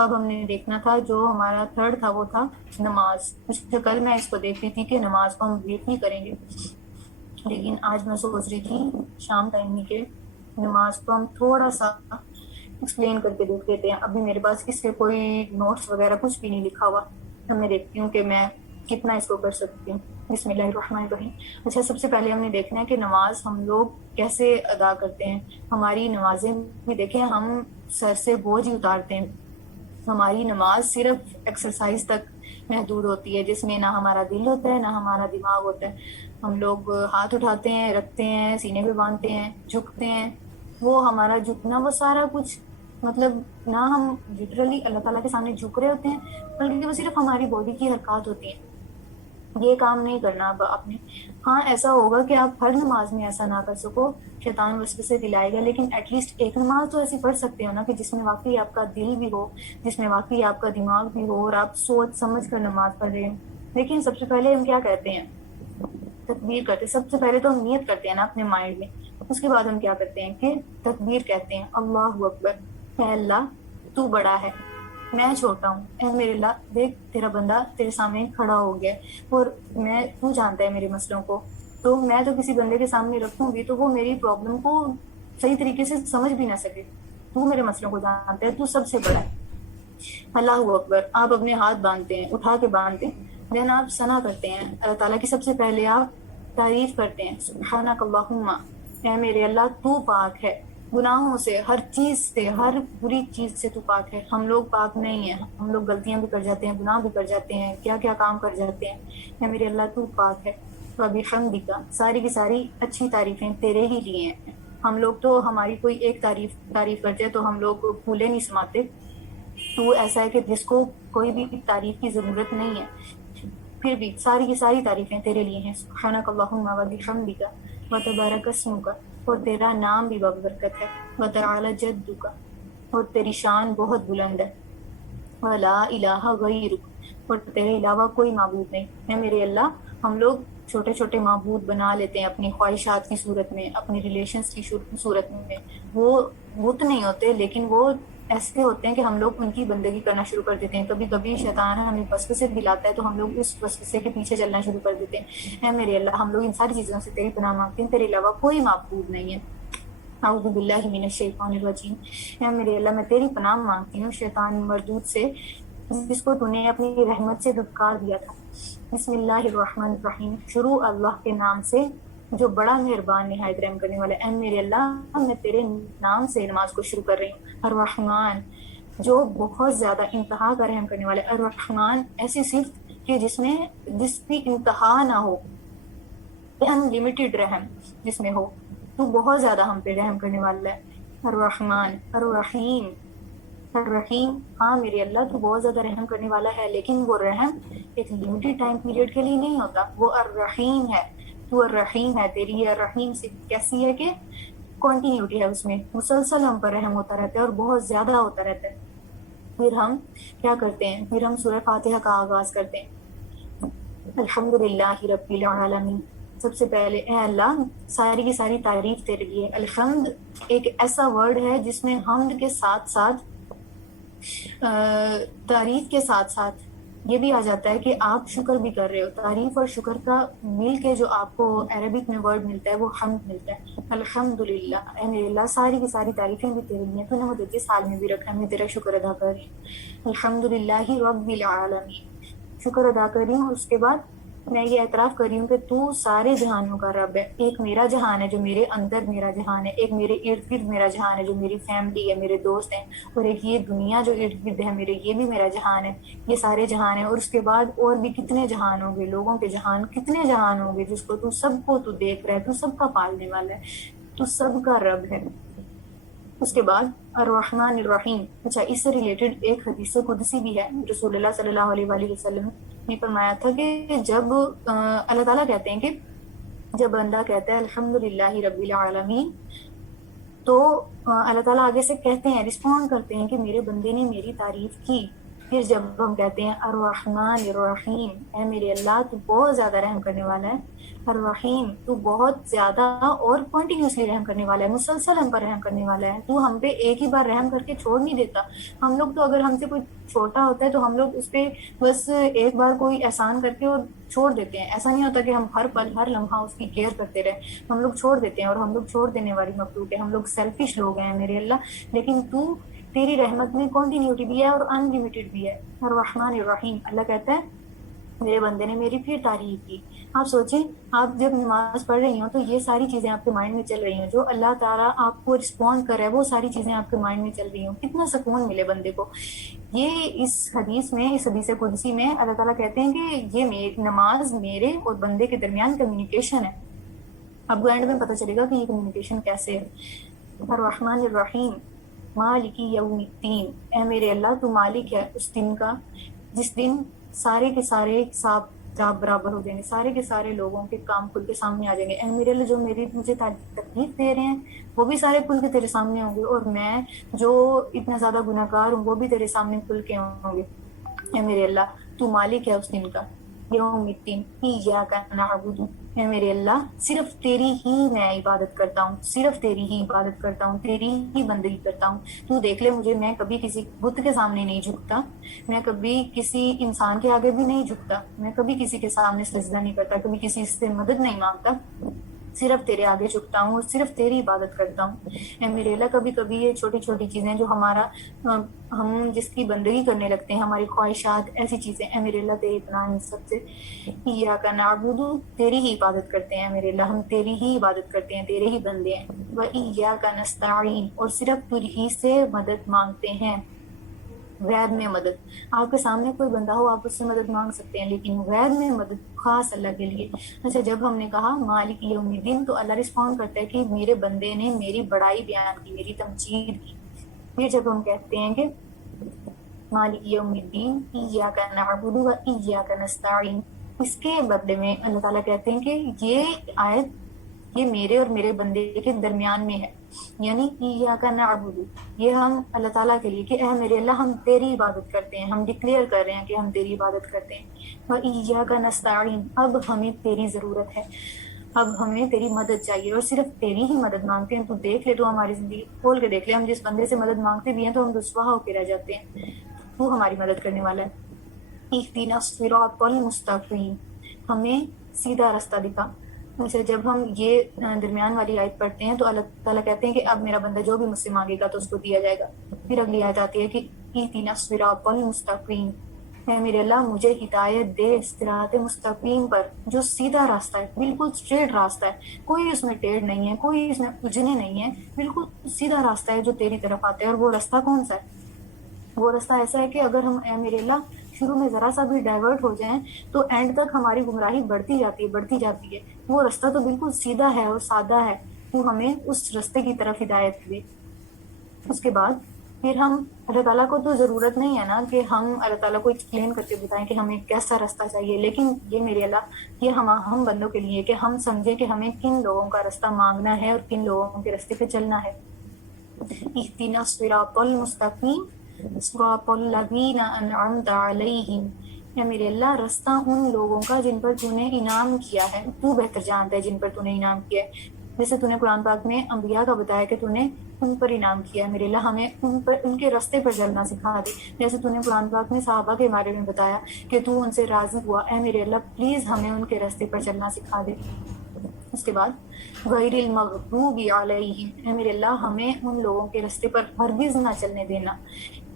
اب ہم نے دیکھنا تھا جو ہمارا تھرڈ تھا وہ تھا نماز. کل میں اس کو دیکھ رہی تھی کہ نماز کو ہم ویٹ نہیں کریں گے، لیکن آج میں سوچ رہی تھی شام ٹائم ہی کہ نماز کو ہم تھوڑا سا ایکسپلین کر کے دیکھ لیتے ہیں. ابھی میرے پاس اس کے کوئی نوٹس وغیرہ کچھ بھی نہیں لکھا ہوا. اب میں دیکھتی ہوں کہ میں کتنا اس کو کر سکتی ہوں. بسم اللہ الرحمن الرحیم. اچھا، سب سے پہلے ہم نے دیکھنا ہے کہ نماز ہم لوگ کیسے ادا کرتے ہیں. ہماری نمازیں بھی دیکھیں، ہم سر سے بوجھ ہی اتارتے ہیں. ہماری نماز صرف ایکسرسائز تک محدود ہوتی ہے، جس میں نہ ہمارا دل ہوتا ہے نہ ہمارا دماغ ہوتا ہے. ہم لوگ ہاتھ اٹھاتے ہیں، رکھتے ہیں، سینے پہ باندھتے ہیں، جھکتے ہیں. وہ ہمارا جھکنا وہ سارا کچھ مطلب نہ ہم لٹرلی اللہ تعالیٰ کے سامنے جھک رہے ہوتے ہیں، بلکہ وہ صرف ہماری باڈی کی حرکات ہوتی ہیں. یہ کام نہیں کرنا اب آپ نے. ہاں ایسا ہوگا کہ آپ ہر نماز میں ایسا نہ کر سکو، شیطان وسوسے دلائے گا، لیکن ایٹ لیسٹ ایک نماز تو ایسی پڑھ سکتے ہو نا کہ جس میں واقعی آپ کا دل بھی ہو، جس میں واقعی آپ کا دماغ بھی ہو اور آپ سوچ سمجھ کر نماز پڑھ رہے ہو. لیکن سب سے پہلے ہم کیا کرتے ہیں؟ تکبیر کرتے. سب سے پہلے تو ہم نیت کرتے ہیں نا اپنے مائنڈ میں. اس کے بعد ہم کیا کرتے ہیں کہ تکبیر کہتے ہیں، اللہ اکبر. اے اللہ تو بڑا ہے، میں چھوٹا ہوں. اے میرے اللہ دیکھ تیرا بندہ تیرے سامنے کھڑا ہو گیا اور تو جانتا ہے میرے مسئلوں کو. تو میں تو کسی بندے کے سامنے رکھوں گی تو وہ میری پرابلم کو صحیح طریقے سے سمجھ بھی نہ سکے. تو میرے مسئلوں کو جانتا ہے، تو سب سے بڑا ہے. اللہ اکبر. آپ اپنے ہاتھ باندھتے ہیں، اٹھا کے باندھتے ہیں. دین آپ ثنا کرتے ہیں اللہ تعالیٰ کی. سب سے پہلے آپ تعریف کرتے ہیں، سبحانک اللہم، اے میرے اللہ تو پاک ہے گناہوں سے، ہر چیز سے، ہر بری چیز سے تو پاک ہے. ہم لوگ پاک نہیں ہیں، ہم لوگ غلطیاں بھی کر جاتے ہیں، گناہ بھی کر جاتے ہیں، کیا کیا کام کر جاتے ہیں. اے میرے اللہ تو پاک ہے. وبحمدک، ساری کی ساری اچھی تعریفیں تیرے ہی لیے ہیں. ہم لوگ تو ہماری کوئی ایک تعریف کرتے ہیں تو ہم لوگ پھولے نہیں سماتے. تو ایسا ہے کہ جس کو کوئی بھی تعریف کی ضرورت نہیں ہے، پھر بھی ساری کی ساری تعریفیں تیرے لیے ہیں. سبحانک اللہم وبحمدک وتبارک اسمک، اور تیرا نام بھی بابرکت ہے. وتعالی جدک، اور تیری شان بہت بلند ہے. ولا الہ غیرک، اور تیرے علاوہ کوئی معبود نہیں. ہے میرے اللہ ہم لوگ چھوٹے چھوٹے معبود بنا لیتے ہیں اپنی خواہشات کی صورت میں، اپنی ریلیشنز کی صورت میں. وہ بت نہیں ہوتے، لیکن وہ ایسے ہوتے ہیں کہ ہم لوگ ان کی بندگی کرنا شروع کر دیتے ہیں. کبھی کبھی شیطان ہمیں وسوسے دلاتا ہے تو ہم لوگ اس وسوسے کے پیچھے چلنا شروع کر دیتے ہیں. اے میرے اللہ ہم لوگ ان ساری چیزوں سے تیری پناہ مانگتے ہیں، تیرے علاوہ کوئی معبود نہیں ہے. اعوذ باللہ من الشیطان الرجیم. اے میرے اللہ میں تیری پناہ مانگتی ہوں شیطان مردود سے، جس کو تو نے اپنی رحمت سے دھتکار دیا تھا. بسم اللہ الرحمن الرحیم. شروع اللہ کے نام سے جو بڑا مہربان نہایت رحم کرنے والا. اے میرے اللہ میں تیرے نام سے نماز کو شروع کر رہی ہوں. الرحمن، جو بہت زیادہ انتہا کا رحم کرنے والے. الرحمن ایسی صفت کہ جس کی انتہا نہ ہو، ان لمیٹڈ رحم جس میں ہو. تو بہت زیادہ ہم پہ رحم کرنے والا ہے. الرحمن. الرحیم. الرحیم، ہاں میرے اللہ تو بہت زیادہ رحم کرنے والا ہے، لیکن وہ رحم ایک لمیٹڈ ٹائم پیریڈ کے لیے نہیں ہوتا. وہ الرحیم ہے. تو الرحیم ہے. تیری یہ الرحیم سے کیسی ہے کہ کنٹینیوٹی ہے اس میں، مسلسل ہم پر رحم ہوتا رہتا ہے اور بہت زیادہ ہوتا رہتا ہے. پھر ہم کیا کرتے ہیں؟ پھر ہم سورہ فاتحہ کا آغاز کرتے ہیں. الحمدللہ رب العالمین. سب سے پہلے اے اللہ ساری کی ساری تعریف تیرے لیے. الحمد ایک ایسا ورڈ ہے جس میں حمد کے ساتھ ساتھ تعریف کے ساتھ ساتھ یہ بھی آ جاتا ہے کہ آپ شکر بھی کر رہے ہو. تعریف اور شکر کا مل کے جو آپ کو عربک میں ورڈ ملتا ہے وہ حمد ملتا ہے. الحمدللہ. اے میرے اللہ ساری کی ساری تعریفیں بھی تیرے لیے. تو نے مجھے جس حال میں بھی رکھا ہے میں تیرا شکر ادا کر رہی ہوں. الحمدللہ رب العالمین. شکر ادا کر رہی ہوں. اس کے بعد میں یہ اعتراف کر رہی ہوں کہ تو سارے جہانوں کا رب ہے. ایک میرا جہان ہے جو میرے اندر میرا جہان ہے، ایک میرے ارد گرد میرا جہان ہے جو میری فیملی ہے، میرے دوست ہیں، اور ایک یہ دنیا جو ارد گرد ہے میرے، یہ بھی میرا جہان ہے. یہ سارے جہان ہیں. اور اس کے بعد اور بھی کتنے جہان ہوں گے، لوگوں کے جہان کتنے جہان ہوں گے جس کو تو سب کو تو دیکھ رہا ہے، تو سب کا پالنے والا ہے، تو سب کا رب ہے. اس کے بعد الرحمن الرحیم. اچھا اس سے ریلیٹڈ ایک حدیث قدسی بھی ہے. رسول اللہ صلی اللہ علیہ وآلہ وسلم نے فرمایا تھا کہ جب اللہ تعالیٰ کہتے ہیں کہ جب بندہ کہتا ہے الحمدللہ رب العالمین، تو اللہ تعالیٰ آگے سے کہتے ہیں، رسپونڈ کرتے ہیں کہ میرے بندے نے میری تعریف کی. پھر جب ہم کہتے ہیں الرحمن الرحیم، اے میرے اللہ تو بہت زیادہ رحم کرنے والا ہے، الرحیم تو بہت زیادہ اور کنٹینیوسلی رحم کرنے والا ہے، مسلسل ہم پر رحم کرنے والا ہے، تو ہم پہ ایک ہی بار رحم کر کے چھوڑ نہیں دیتا۔ ہم لوگ تو اگر ہم سے کوئی چھوٹا ہوتا ہے تو ہم لوگ اس پہ بس ایک بار کوئی احسان کر کے اور چھوڑ دیتے ہیں، ایسا نہیں ہوتا کہ ہم ہر پل ہر لمحہ اس کی کیئر کرتے رہے، ہم لوگ چھوڑ دیتے ہیں، اور ہم لوگ چھوڑ دینے والی مخلوق ہے، ہم لوگ سیلفش لوگ ہیں میرے اللہ، لیکن تو تیری رحمت میں کنٹینیوٹی بھی ہے اور انلمیٹڈ بھی ہے۔ الرحمن الرحیم، اللہ کہتا ہے میرے بندے نے میری پھر تعریف کی۔ آپ سوچیں، آپ جب نماز پڑھ رہی ہوں تو یہ ساری چیزیں آپ کے مائنڈ میں چل رہی ہوں، جو اللہ تعالیٰ آپ کو رسپونڈ کر رہا ہے وہ ساری چیزیں آپ کے مائنڈ میں چل رہی ہوں، کتنا سکون ملے بندے کو۔ یہ اس حدیث میں، اس حدیث قدسی میں اللہ تعالیٰ کہتے ہیں کہ یہ نماز میرے اور بندے کے درمیان کمیونیکیشن ہے۔ اب اینڈ میں پتہ چلے گا کہ یہ کمیونیکیشن کیسے ہے۔ الرحمن الرحیم مالک یوم الدین، اے میرے اللہ تو مالک ہے اس دن کا جس دن سارے کے سارے حساب کتاب برابر ہو جائیں گے، سارے کے سارے لوگوں کے کام کھل کے سامنے آ جائیں گے۔ اے میرے اللہ جو مجھے تکلیف دے رہے ہیں وہ بھی سارے کھل کے تیرے سامنے ہوں گے، اور میں جو اتنا زیادہ گناہ گار ہوں وہ بھی تیرے سامنے کھل کے ہوں گے۔ اے میرے اللہ تو مالک ہے اس دن کا، یوم الدین ایاک نعبد، اے میرے اللہ صرف تیری ہی میں عبادت کرتا ہوں، صرف تیری ہی عبادت کرتا ہوں، تیری ہی بندگی کرتا ہوں۔ تو دیکھ لے مجھے، میں کبھی کسی بت کے سامنے نہیں جھکتا، میں کبھی کسی انسان کے آگے بھی نہیں جھکتا، میں کبھی کسی کے سامنے سجدہ نہیں کرتا، کبھی کسی سے مدد نہیں مانگتا، صرف تیرے آگے جھکتا ہوں اور صرف تیری عبادت کرتا ہوں۔ اے میرے اللہ کبھی کبھی یہ چھوٹی چھوٹی چیزیں جو ہم جس کی بندگی کرنے لگتے ہیں، ہماری خواہشات، ایسی چیزیں، اے میرے اللہ تیری پناہ سب سے، ایاک نعبد تیری ہی عبادت کرتے ہیں میرے اللہ، ہم تیری ہی عبادت کرتے ہیں، تیرے ہی بندے ہیں، وایاک نستعین اور صرف تجھ ہی سے مدد مانگتے ہیں۔ غیب میں مدد، آپ کے سامنے کوئی بندہ ہو آپ اس سے مدد مانگ سکتے ہیں، لیکن غیب میں مدد خاص اللہ کے لیے۔ اچھا، جب ہم نے کہا مالک یوم الدین تو اللہ رسپونڈ کرتا ہے کہ میرے بندے نے میری بڑائی بیان کی، میری تمجید کی۔ پھر جب ہم کہتے ہیں کہ مالک یوم الدین ایاک نعبد و ایاک نستعین، اس کے بدلے میں اللہ تعالیٰ کہتے ہیں کہ یہ آیت یہ میرے اور میرے بندے کے درمیان میں ہے، یعنی ایاک نعبد، یہ ہم اللہ تعالیٰ کے لیے کہ اے میرے اللہ ہم تیری عبادت کرتے ہیں، ہم ڈکلیئر کر رہے ہیں کہ ہم تیری عبادت کرتے ہیں، وایاک نستعین اب ہمیں تیری ضرورت ہے، اب ہمیں تیری مدد چاہیے اور صرف تیری ہی مدد مانگتے ہیں۔ تو دیکھ لے، تو ہماری زندگی کھول کے دیکھ لے، ہم جس بندے سے مدد مانگتے بھی ہیں تو ہم رسوا ہو کے رہ جاتے ہیں، وہ ہماری مدد کرنے والا ہے۔ اہدنا الصراط المستقیم، ہمیں سیدھا راستہ دکھا۔ اچھا، جب ہم یہ درمیان والی آیت پڑھتے ہیں تو اللہ تعالیٰ کہتے ہیں کہ اب میرا بندہ جو بھی مجھ سے مانگے گا تو اس کو دیا جائے گا۔ پھر اگلی آیت آتی ہے کہ اہدنا الصراط المستقیم، اے میرے اللہ مجھے ہدایت دے صراط مستقیم پر، جو سیدھا راستہ ہے، بالکل اسٹریٹ راستہ ہے، کوئی اس میں ٹیڑھ نہیں ہے، کوئی اس میں الجھنے نہیں ہے، بالکل سیدھا راستہ ہے جو تیری طرف آتا ہے۔ اور وہ راستہ کون سا ہے؟ وہ راستہ ایسا ہے کہ اگر ہم اے میرے اللہ شروع میں ذرا سا بھی ڈائیورٹ ہو جائیں تو اینڈ تک ہماری گمراہی بڑھتی جاتی ہے، بڑھتی جاتی ہے۔ وہ راستہ تو بالکل سیدھا ہے اور سادہ ہے، تو ہمیں اس راستے کی طرف ہدایت دے۔ اس کے بعد پھر ہم اللہ تعالیٰ کو تو ضرورت نہیں ہے نا کہ ہم اللہ تعالیٰ کو ایکسپلین کر کے بتائیں کہ ہمیں کیسا راستہ چاہیے، لیکن یہ میرے اللہ یہ ہم بندوں کے لیے کہ ہم سمجھیں کہ ہمیں کن لوگوں کا راستہ مانگنا ہے اور کن لوگوں کے راستے پہ چلنا ہے۔ اہدنا الصراط المستقیم صراط الذین انعمت علیہم، اے میرے اللہ راستہ ان لوگوں کا جن پر تو نے انعام کیا ہے، تو بہتر جانتا ہے جن پر تو نے انعام کیا ہے۔ جیسے تو نے قرآن پاک میں انبیاء کا بتایا کہ تو نے ان پر انعام کیا ہے، میرے اللہ ہمیں ان کے راستے پر چلنا سکھا دے۔ جیسے تو نے قرآن پاک میں صحابہ کے بارے میں بتایا کہ تو ان سے راضی ہوا، اے میرے اللہ پلیز ہمیں ان کے راستے پر چلنا سکھا دے۔ اس کے بعد غیر المغضوب علیہم، اے میرے اللہ ہمیں ان لوگوں کے راستے پر ہرگز نہ چلنے دینا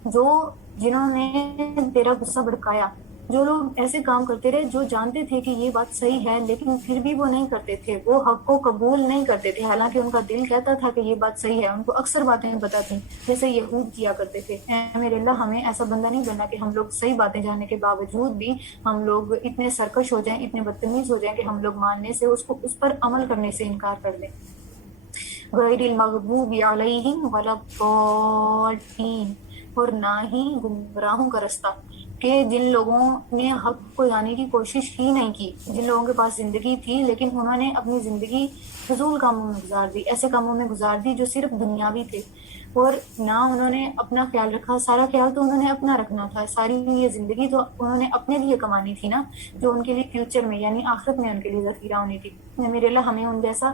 جنہوں نے تیرا غصہ بھڑکایا، جو لوگ ایسے کام کرتے رہے جو جانتے تھے کہ یہ بات صحیح ہے لیکن پھر بھی وہ نہیں کرتے تھے، وہ حق کو قبول نہیں کرتے تھے، حالانکہ ان کا دل کہتا تھا کہ یہ بات صحیح ہے، ان کو اکثر باتیں پتہ تھیں جیسے یہود کیا کرتے تھے۔ اے میرے اللہ ہمیں ایسا بندہ نہیں بننا کہ ہم لوگ صحیح باتیں جاننے کے باوجود بھی ہم لوگ اتنے سرکش ہو جائیں، اتنے بدتمیز ہو جائیں کہ ہم لوگ ماننے سے اس پر عمل کرنے سے انکار کر دیں۔ غیر المغضوب علیہم ولا الضالین، اور نہ ہی گمراہوں کا رستہ، کہ جن لوگوں نے حق کو جانے کی کوشش ہی نہیں کی، جن لوگوں کے پاس زندگی تھی لیکن انہوں نے اپنی زندگی فضول کاموں میں گزار دی، ایسے کاموں میں گزار دی جو صرف دنیاوی تھے۔ اور نہ انہوں نے اپنا خیال رکھا. سارا خیال تو انہوں نے اپنا رکھنا تھا, ساری یہ زندگی تو انہوں نے اپنے لیے کمانی تھی نا, جو ان کے لیے فیوچر میں یعنی آخرت میں ان کے لیے ذخیرہ ہونی تھی. میرے اللہ ہمیں ان جیسا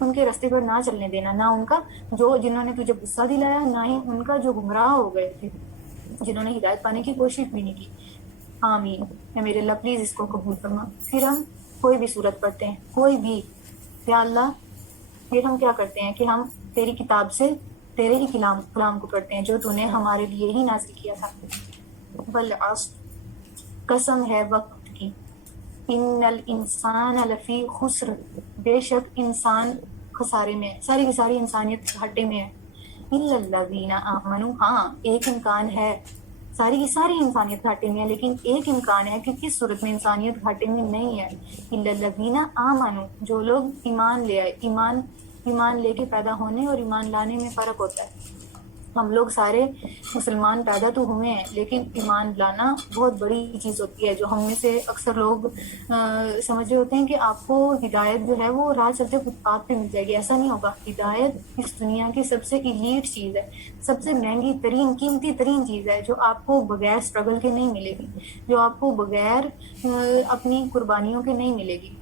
ان کے راستے پر نہ چلنے دینا, نہ ان کا جو جنہوں نے تجھے غصہ دلایا, نہ ہی ان کا جو گمراہ ہو گئے تھے, جنہوں نے ہدایت پانے کی کوشش بھی نہیں کی. آمین. اے میرے اللہ پلیز اس کو قبول فرما. پھر ہم کوئی بھی صورت پڑھتے ہیں, کوئی بھی, یا اللہ پھر ہم کیا کرتے ہیں کہ ہم تیری کتاب سے تیرے ہی کلام کو پڑھتے ہیں جو تو نے ہمارے لیے ہی نازل کیا تھا. والعصر, قسم ہے وقت کی, ان الانسان لفی خسر, بے شک انسان خسارے میں ہے, ساری کی ساری انسانیت گھاٹے میں ہے. الا الذین آمنوا, ہاں ایک امکان ہے, ساری کی ساری انسانیت گھاٹے میں ہے, لیکن ایک امکان ہے کہ کس صورت میں انسانیت گھاٹے میں نہیں ہے. الا الذین آمنوا, جو لوگ ایمان لے آئے. ایمان لے کے پیدا ہونے اور ایمان لانے میں فرق ہوتا ہے. ہم لوگ سارے مسلمان پیدا تو ہوئے ہیں, لیکن ایمان لانا بہت بڑی چیز ہوتی ہے, جو ہم میں سے اکثر لوگ سمجھ رہے ہوتے ہیں کہ آپ کو ہدایت جو ہے وہ راہ چلتے فٹ پاتھ پہ مل جائے گی. ایسا نہیں ہوگا. ہدایت اس دنیا کی سب سے ایلیٹ چیز ہے, سب سے مہنگی ترین, قیمتی ترین چیز ہے, جو آپ کو بغیر اسٹرگل کے نہیں ملے گی, جو آپ کو بغیر اپنی قربانیوں کے نہیں ملے گی.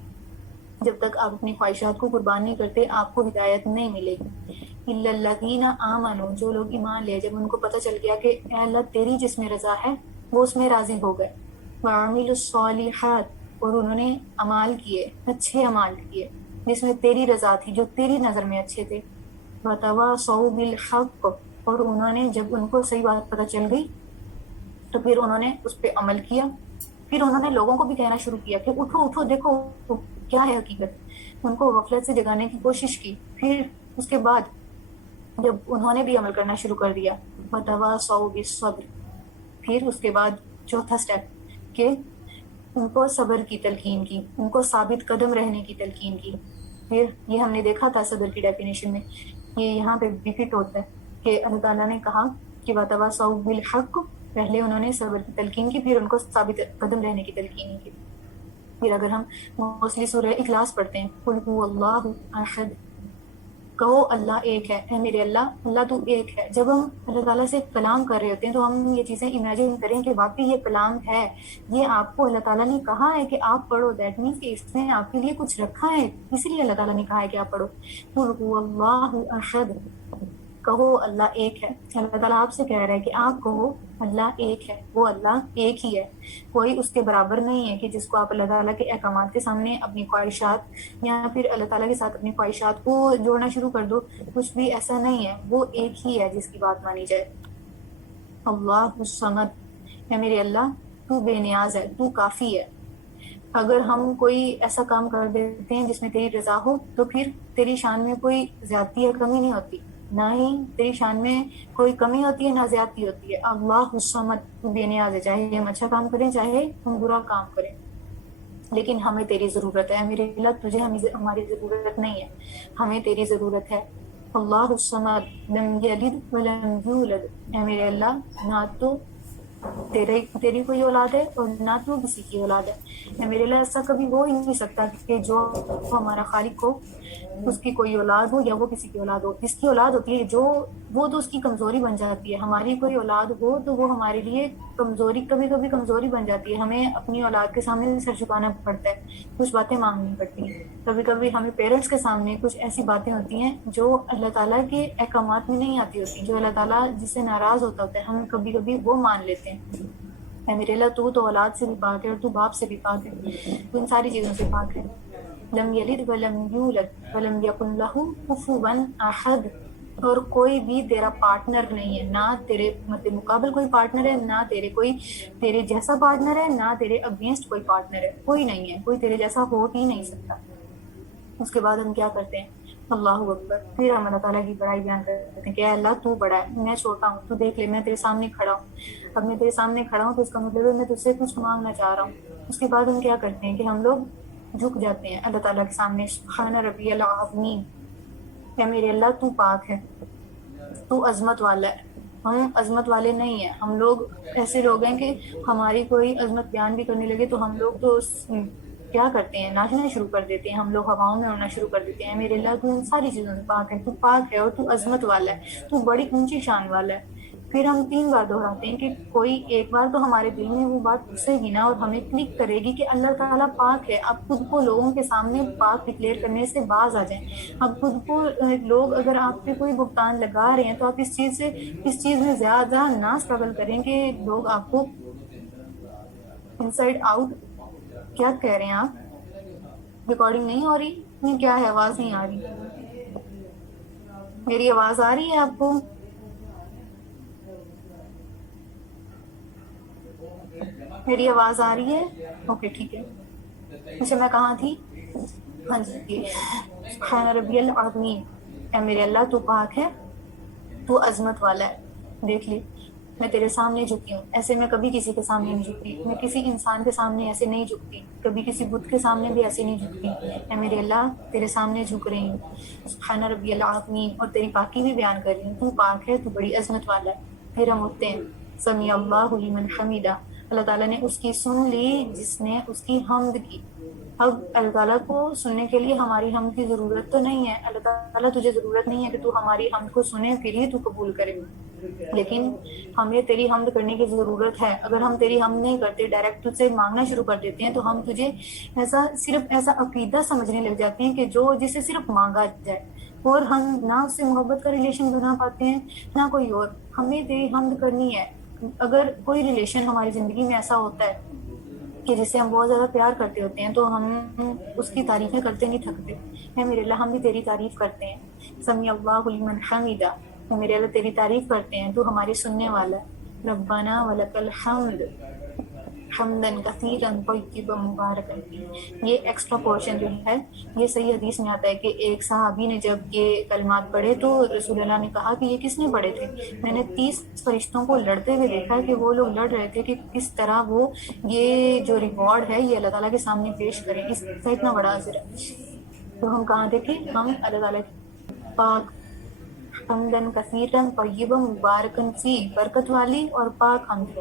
جب تک آپ اپنی خواہشات کو قربان نہیں کرتے آپ کو ہدایت نہیں ملے گی. الا الذین آمنوا, جو لوگ ایمان لے, جب ان کو پتہ چل گیا کہ اے اللہ تیری جس میں رضا ہے وہ اس میں راضی ہو گئے. وعملوا الصالحات, اور انہوں نے اعمال کیے, اچھے اعمال کیے جس میں تیری رضا تھی, جو تیری نظر میں اچھے تھے. وتواصوا بالحق, اور انہوں نے جب ان کو صحیح بات پتہ چل گئی تو پھر انہوں نے اس پہ عمل کیا. پھر انہوں نے لوگوں کو بھی کہنا شروع کیا کہ اٹھو اٹھو دیکھو کیا ہے حقیقت, ان کو غفلت سے جگانے کی کوشش کی. پھر اس کے بعد جب انہوں نے بھی عمل کرنا شروع کر دیا, وتواصوا بالصبر, پھر اس کے بعد چوتھا سٹیپ کہ ان کو صبر کی تلقین کی, ان کو ثابت قدم رہنے کی تلقین کی. پھر یہ ہم نے دیکھا تھا صبر کی ڈیفینیشن میں, یہ یہاں پہ بھی فٹ ہوتا ہے کہ اللہ تعالیٰ نے کہا کہ وتواصوا بالحق, پہلے انہوں نے صبر کی تلقین کی, پھر ان کو ثابت قدم رہنے کی تلقین کی. پھر اگر ہم موسٹلی سورہ اخلاص پڑھتے ہیں, قل هو اللہ احد, کہو اللہ ایک ہے. اے میرے اللہ, اللہ تو ایک ہے. جب ہم اللہ تعالیٰ سے کلام کر رہے ہوتے ہیں تو ہم یہ چیزیں امیجن کریں کہ واقعی یہ کلام ہے, یہ آپ کو اللہ تعالیٰ نے کہا ہے کہ آپ پڑھو, دیٹ مینس کہ اس نے آپ کے لیے کچھ رکھا ہے, اسی لیے اللہ تعالیٰ نے کہا ہے کہ آپ پڑھو. قل هو اللہ احد, کہو اللہ ایک ہے. اللہ تعالیٰ آپ سے کہہ رہا ہے کہ آپ کہو اللہ ایک ہے, وہ اللہ ایک ہی ہے, کوئی اس کے برابر نہیں ہے کہ جس کو آپ اللہ تعالیٰ کے احکامات کے سامنے اپنی خواہشات یا پھر اللہ تعالیٰ کے ساتھ اپنی خواہشات کو جوڑنا شروع کر دو. کچھ بھی ایسا نہیں ہے, وہ ایک ہی ہے جس کی بات مانی جائے. اللہ الصمد, ہے میرے اللہ تو بے نیاز ہے, تو کافی ہے. اگر ہم کوئی ایسا کام کر دیتے ہیں جس میں تیری رضا ہو تو پھر تیری شان میں کوئی زیادتی یا کمی نہیں ہوتی, نہ ہی تیری شان میں کوئی کمی ہوتی ہے نہ زیادتی ہوتی ہے. اللہ الصمد, تو بے نیاز ہے, چاہے ہم اچھا کام کریں چاہے ہم برا کام کریں, لیکن ہمیں تیری ضرورت ہے. میرے اللہ تجھے ہماری ضرورت نہیں ہے, ہمیں تیری ضرورت ہے. اللہ الصمد لم یلد ولم یولد, اے میرے اللہ نہ تو تیری کوئی اولاد ہے اور نہ تو کسی کی اولاد ہے. اے میرے اللہ ایسا کبھی ہو ہی نہیں سکتا کہ جو ہمارا خالق ہو اس کی کوئی اولاد ہو یا وہ کسی کی اولاد ہو. جس کی اولاد ہوتی ہے جو وہ تو اس کی کمزوری بن جاتی ہے. ہماری کوئی اولاد ہو تو وہ ہمارے لیے کمزوری, کبھی کبھی کمزوری بن جاتی ہے. ہمیں اپنی اولاد کے سامنے سر جھکانا پڑتا ہے, کچھ باتیں مانگنی پڑتی ہیں. کبھی کبھی ہمیں پیرنٹس کے سامنے کچھ ایسی باتیں ہوتی ہیں جو اللہ تعالیٰ کے احکامات میں نہیں آتی ہوتی, جو اللہ تعالیٰ جس سے ناراض ہوتا ہے, ہم کبھی کبھی وہ مان لیتے ہیں. اے میرے اللہ تو اولاد سے بھی پاک ہے اور تو باپ سے بھی پاک ہے, تو ان ساری چیزوں سے پاک ہے. لم یلد ولم یولد ولم یکن لہ کفوا احد, اور کوئی بھی تیرا پارٹنر نہیں ہے, نہ تیرے مقابل کوئی پارٹنر ہے, نہ تیرے جیسا پارٹنر ہے, نہ تیرے اگینسٹ کوئی پارٹنر ہے. کوئی نہیں ہے, کوئی تیرے جیسا ہو ہی نہیں سکتا. اس کے بعد ہم کیا کرتے ہیں, اللہ اکبر, پھر ہم اللہ تعالیٰ کی بڑائی بیان کرتے ہیں کہ اے اللہ تو بڑا ہے, میں چھوٹا ہوں, تو دیکھ لے میں تیرے سامنے کھڑا ہوں. اب میں تیرے سامنے کھڑا ہوں تو اس کا مطلب ہے میں تجھ سے کچھ مانگنا چاہ رہا ہوں. اس کے بعد ہم کیا کرتے ہیں کہ ہم لوگ جھک جاتے ہیں اللہ تعالیٰ کے سامنے. سبحان ربی العظیم, کہ میرے اللہ تو پاک ہے, تو عظمت والا ہے. ہم عظمت والے نہیں ہیں. ہم لوگ ایسے لوگ ہیں کہ ہماری کوئی عظمت بیان بھی کرنے لگے تو ہم لوگ تو کیا کرتے ہیں؟ ناچنا شروع کر دیتے ہیں، ہم لوگ ہواؤں میں اڑنا شروع کر دیتے ہیں۔ میرے اللہ تو ان ساری چیزوں سے پاک ہے، تو پاک ہے اور تو عظمت والا ہے، تو بڑی اونچی شان والا ہے۔ پھر ہم 3 بار دہراتے ہیں کہ کوئی ایک بار تو ہمارے دل میں وہ بات گھسے گی نا اور ہمیں کلک کرے گی کہ اللہ تعالیٰ پاک ہے۔ اب خود کو لوگوں کے سامنے پاک ڈکلیئر کرنے سے باز آ جائیں۔ اب خود کو لوگ اگر آپ پہ کوئی بہتان لگا رہے ہیں تو آپ اس چیز میں زیادہ نہ اسٹرگل کریں کہ لوگ آپ کو انسائڈ آؤٹ کیا کہہ رہے ہیں۔ آپ ریکارڈنگ نہیں ہو رہی؟ نہیں، کیا ہے، آواز نہیں آ رہی؟ میری آواز آ رہی ہے آپ کو؟ میری آواز آ رہی ہے؟ اوکے ٹھیک ہے۔ اچھا میں کہاں تھی؟ ہاں جی، سبحان ربی العظیم، اے میرے اللہ تو پاک ہے، تو عظمت والا ہے۔ دیکھ لی، میں تیرے سامنے جھکی ہوں، ایسے میں کبھی کسی کے سامنے نہیں جھکتی، میں کسی انسان کے سامنے ایسے نہیں جھکتی، کبھی کسی بت کے سامنے بھی ایسے نہیں جھکتی۔ اے میرے اللہ تیرے سامنے جھک رہی ہوں، سبحان ربی العظیم، اور تیری پاکی بھی بیان کر رہی ہوں، تو پاک ہے، تو بڑی عظمت والا ہے۔ پھر ہم اٹھتے ہیں، سمیع اللہ لمن حمیدہ، اللہ تعالیٰ نے اس کی سن لی جس نے اس کی حمد کی۔ اب اللہ تعالیٰ کو سننے کے لیے ہماری حمد کی ضرورت تو نہیں ہے، اللہ تعالیٰ تجھے ضرورت نہیں ہے کہ تو ہماری حمد کو سنے پھر ہی تو قبول کرے، لیکن ہمیں تیری حمد کرنے کی ضرورت ہے۔ اگر ہم تیری حمد نہیں کرتے، ڈائریکٹ تجھ سے مانگنا شروع کر دیتے ہیں، تو ہم تجھے صرف ایسا عقیدہ سمجھنے لگ جاتے ہیں کہ جسے صرف مانگا جائے، اور ہم نہ اس سے محبت کا ریلیشن بنا پاتے ہیں نہ کوئی اور۔ ہمیں تیری حمد کرنی ہے۔ اگر کوئی ریلیشن ہماری زندگی میں ایسا ہوتا ہے کہ جس سے ہم بہت زیادہ پیار کرتے ہوتے ہیں تو ہم اس کی تعریفیں کرتے نہیں تھکتے۔ اے میرے اللہ ہم بھی تیری تعریف کرتے ہیں، سمیع اللہ لمن حمیدہ، اے میرے اللہ تیری تعریف کرتے ہیں، تو ہماری سننے والا ہے۔ ربنا ولک الحمد حمدا کثیرا طیبا مبارکا فیہ، یہ ایکسٹرا پورشن جو ہے، یہ صحیح حدیث میں آتا ہے کہ ایک صحابی نے جب یہ کلمات پڑھے تو رسول اللہ نے کہا کہ یہ کس نے پڑھے تھے؟ میں نے 30 فرشتوں کو لڑتے ہوئے دیکھا کہ وہ لوگ لڑ رہے تھے کہ کس طرح وہ یہ جو ریوارڈ ہے یہ اللہ تعالیٰ کے سامنے پیش کریں، اس کا اتنا بڑا اجر ہے۔ تو ہم کہاں دیکھیں؟ ہم اللہ تعالیٰ کی پاک حمدن کثیرن طیبا مبارکن فی، برکت والی اور پاک حمد۔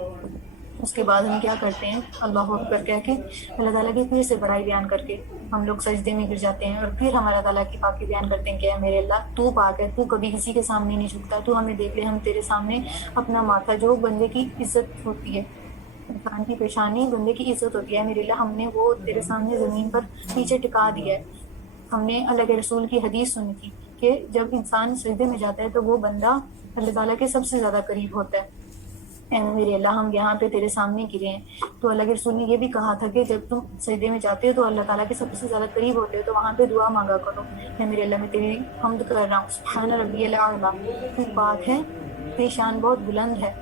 اس کے بعد ہم کیا کرتے ہیں؟ اللہ اکبر کہہ کے اللہ تعالیٰ کی پھر سے بڑائی بیان کر کے ہم لوگ سجدے میں گر جاتے ہیں، اور پھر ہم اللہ تعالیٰ کی پاکی بیان کرتے ہیں کہ اے میرے اللہ تو پاک ہے، تو کبھی کسی کے سامنے نہیں جھکتا، تو ہمیں دیکھ لے ہم تیرے سامنے اپنا ماتھا، جو بندے کی عزت ہوتی ہے، انسان کی پیشانی بندے کی عزت ہوتی ہے، میرے اللہ ہم نے وہ تیرے سامنے زمین پر نیچے ٹکا دیا ہے۔ ہم نے اللہ کے رسول کی حدیث سنی تھی کہ جب انسان سجدے میں جاتا ہے تو وہ بندہ اللہ تعالیٰ کے سب سے زیادہ قریب ہوتا ہے۔ اے میرے اللہ ہم یہاں پہ تیرے سامنے گرے ہیں، تو اللہ کے رسول نے یہ بھی کہا تھا کہ جب تم سجدے میں جاتے ہو تو اللہ تعالیٰ کے سب سے زیادہ قریب ہوتے ہو تو وہاں پہ دعا مانگا کرو۔ اے میرے اللہ میں تیری حمد کر رہا ہوں، سبحان ربی الاعلیٰ، تو پاک ہے، تیری شان بہت بلند ہے،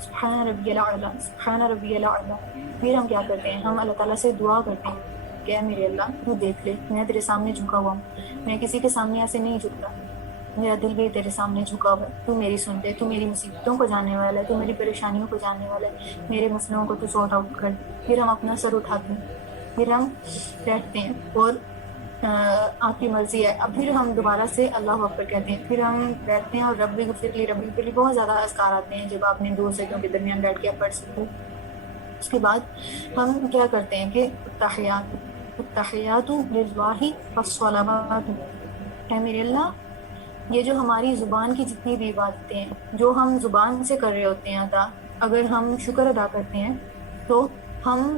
سبحان ربی الاعلیٰ، سبحان ربی الاعلیٰ۔ پھر ہم کیا کرتے ہیں؟ ہم اللہ تعالیٰ سے دعا کرتے ہیں کہ اے میرے اللہ تو دیکھ لے، میں تیرے سامنے جھکا ہوا ہوں، میں کسی کے سامنے ایسے نہیں جھکتا، میرا دل بھی تیرے سامنے جھکا ہوا ہے، تو میری سن لے، تو میری مصیبتوں کو جاننے والا ہے، تو میری پریشانیوں کو جاننے والا ہے، میرے مسئلوں کو تو سارٹ آؤٹ کر۔ پھر ہم اپنا سر اٹھاتے ہیں، پھر ہم بیٹھتے ہیں اور آپ کی مرضی ہے۔ اب پھر ہم دوبارہ سے اللہ اکبر کہتے ہیں، پھر ہم بیٹھتے ہیں اور رب اغفر لی، رب اغفر لی، بہت زیادہ اذکار آتے ہیں جب آپ نے 2 سجدوں کے درمیان بیٹھ کے آپ پڑھ سکتے۔ اس کے بعد ہم کیا کرتے ہیں کہ التحیات للہ والصلوات، اے میرے اللہ یہ جو ہماری زبان کی جتنی بھی عبادتیں ہیں جو ہم زبان سے کر رہے ہوتے ہیں ادا، اگر ہم شکر ادا کرتے ہیں تو ہم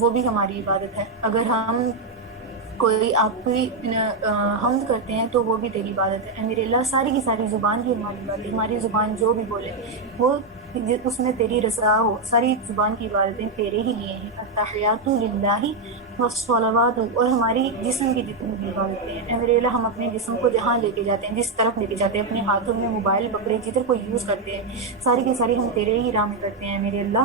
وہ بھی ہماری عبادت ہے، اگر ہم کوئی آپ کی حمد کرتے ہیں تو وہ بھی تیری عبادت ہے۔ اے میرے اللہ ساری کی ساری زبان کی ہماری عبادت ہے، ہماری زبان جو بھی بولے وہ اس میں تیری رضا ہو، ساری زبان کی عبادتیں تیرے ہی لیے ہیں۔ التحیات للہ والصلوات، اور ہماری جسم کی جتنی بھی عبادتیں ہیں، اے میرے اللہ ہم اپنے جسم کو جہاں لے کے جاتے ہیں، جس طرف لے کے جاتے ہیں، اپنے ہاتھوں میں موبائل پکڑے جدھر کو یوز کرتے ہیں، ساری کی ساری ہم تیرے ہی راہ میں کرتے ہیں میرے اللہ،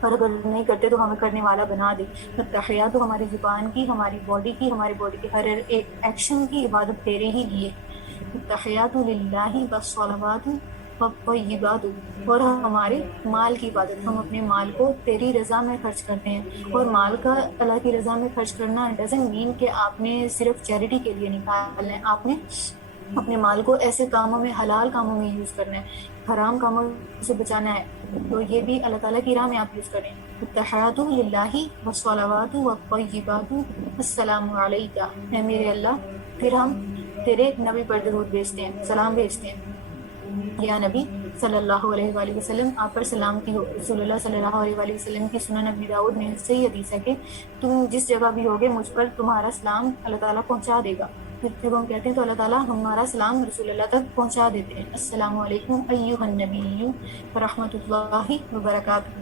اور اگر نہیں کرتے تو ہمیں کرنے والا بنا دے۔ التحیات تو ہماری زبان کی، ہماری باڈی کی، ہماری باڈی کے ہر ایک ایکشن کی عبادت تیرے ہی لیے۔ التحیات للہ والصلوات والطیبات، اور ہمارے مال کی عبادت، ہم اپنے مال کو تیری رضا میں خرچ کرتے ہیں، اور مال کا اللہ کی رضا میں خرچ کرنا ڈزنٹ مین کہ آپ نے صرف چیریٹی کے لیے نکالنا ہے، آپ نے اپنے مال کو ایسے کاموں میں، حلال کاموں میں یوز کرنا ہے، حرام کاموں سے بچانا ہے، تو یہ بھی اللہ تعالیٰ کی راہ میں آپ یوز کریں. التحیات للہ والصلوات والطیبات السلام علیکہ، اے میرے اللہ. پھر ہم تیرے نبی پر درود بھیجتے ہیں، سلام بھیجتے ہیں. یا نبی صلی اللہ علیہ وآلہ وسلم، آپ پر سلامتی ہو. رسول اللہ صلی اللہ علیہ وآلہ وسلم کی سنن ابی داؤد میں صحیح حدیث ہے کہ تم جس جگہ بھی ہوگے مجھ پر تمہارا سلام اللہ تعالیٰ پہنچا دے گا. پھر جب ہم کہتے ہیں تو اللہ تعالیٰ ہمارا سلام رسول اللہ تک پہنچا دیتے ہیں. السلام علیکم ایھا النبی ورحمۃ اللہ وبرکاتہ.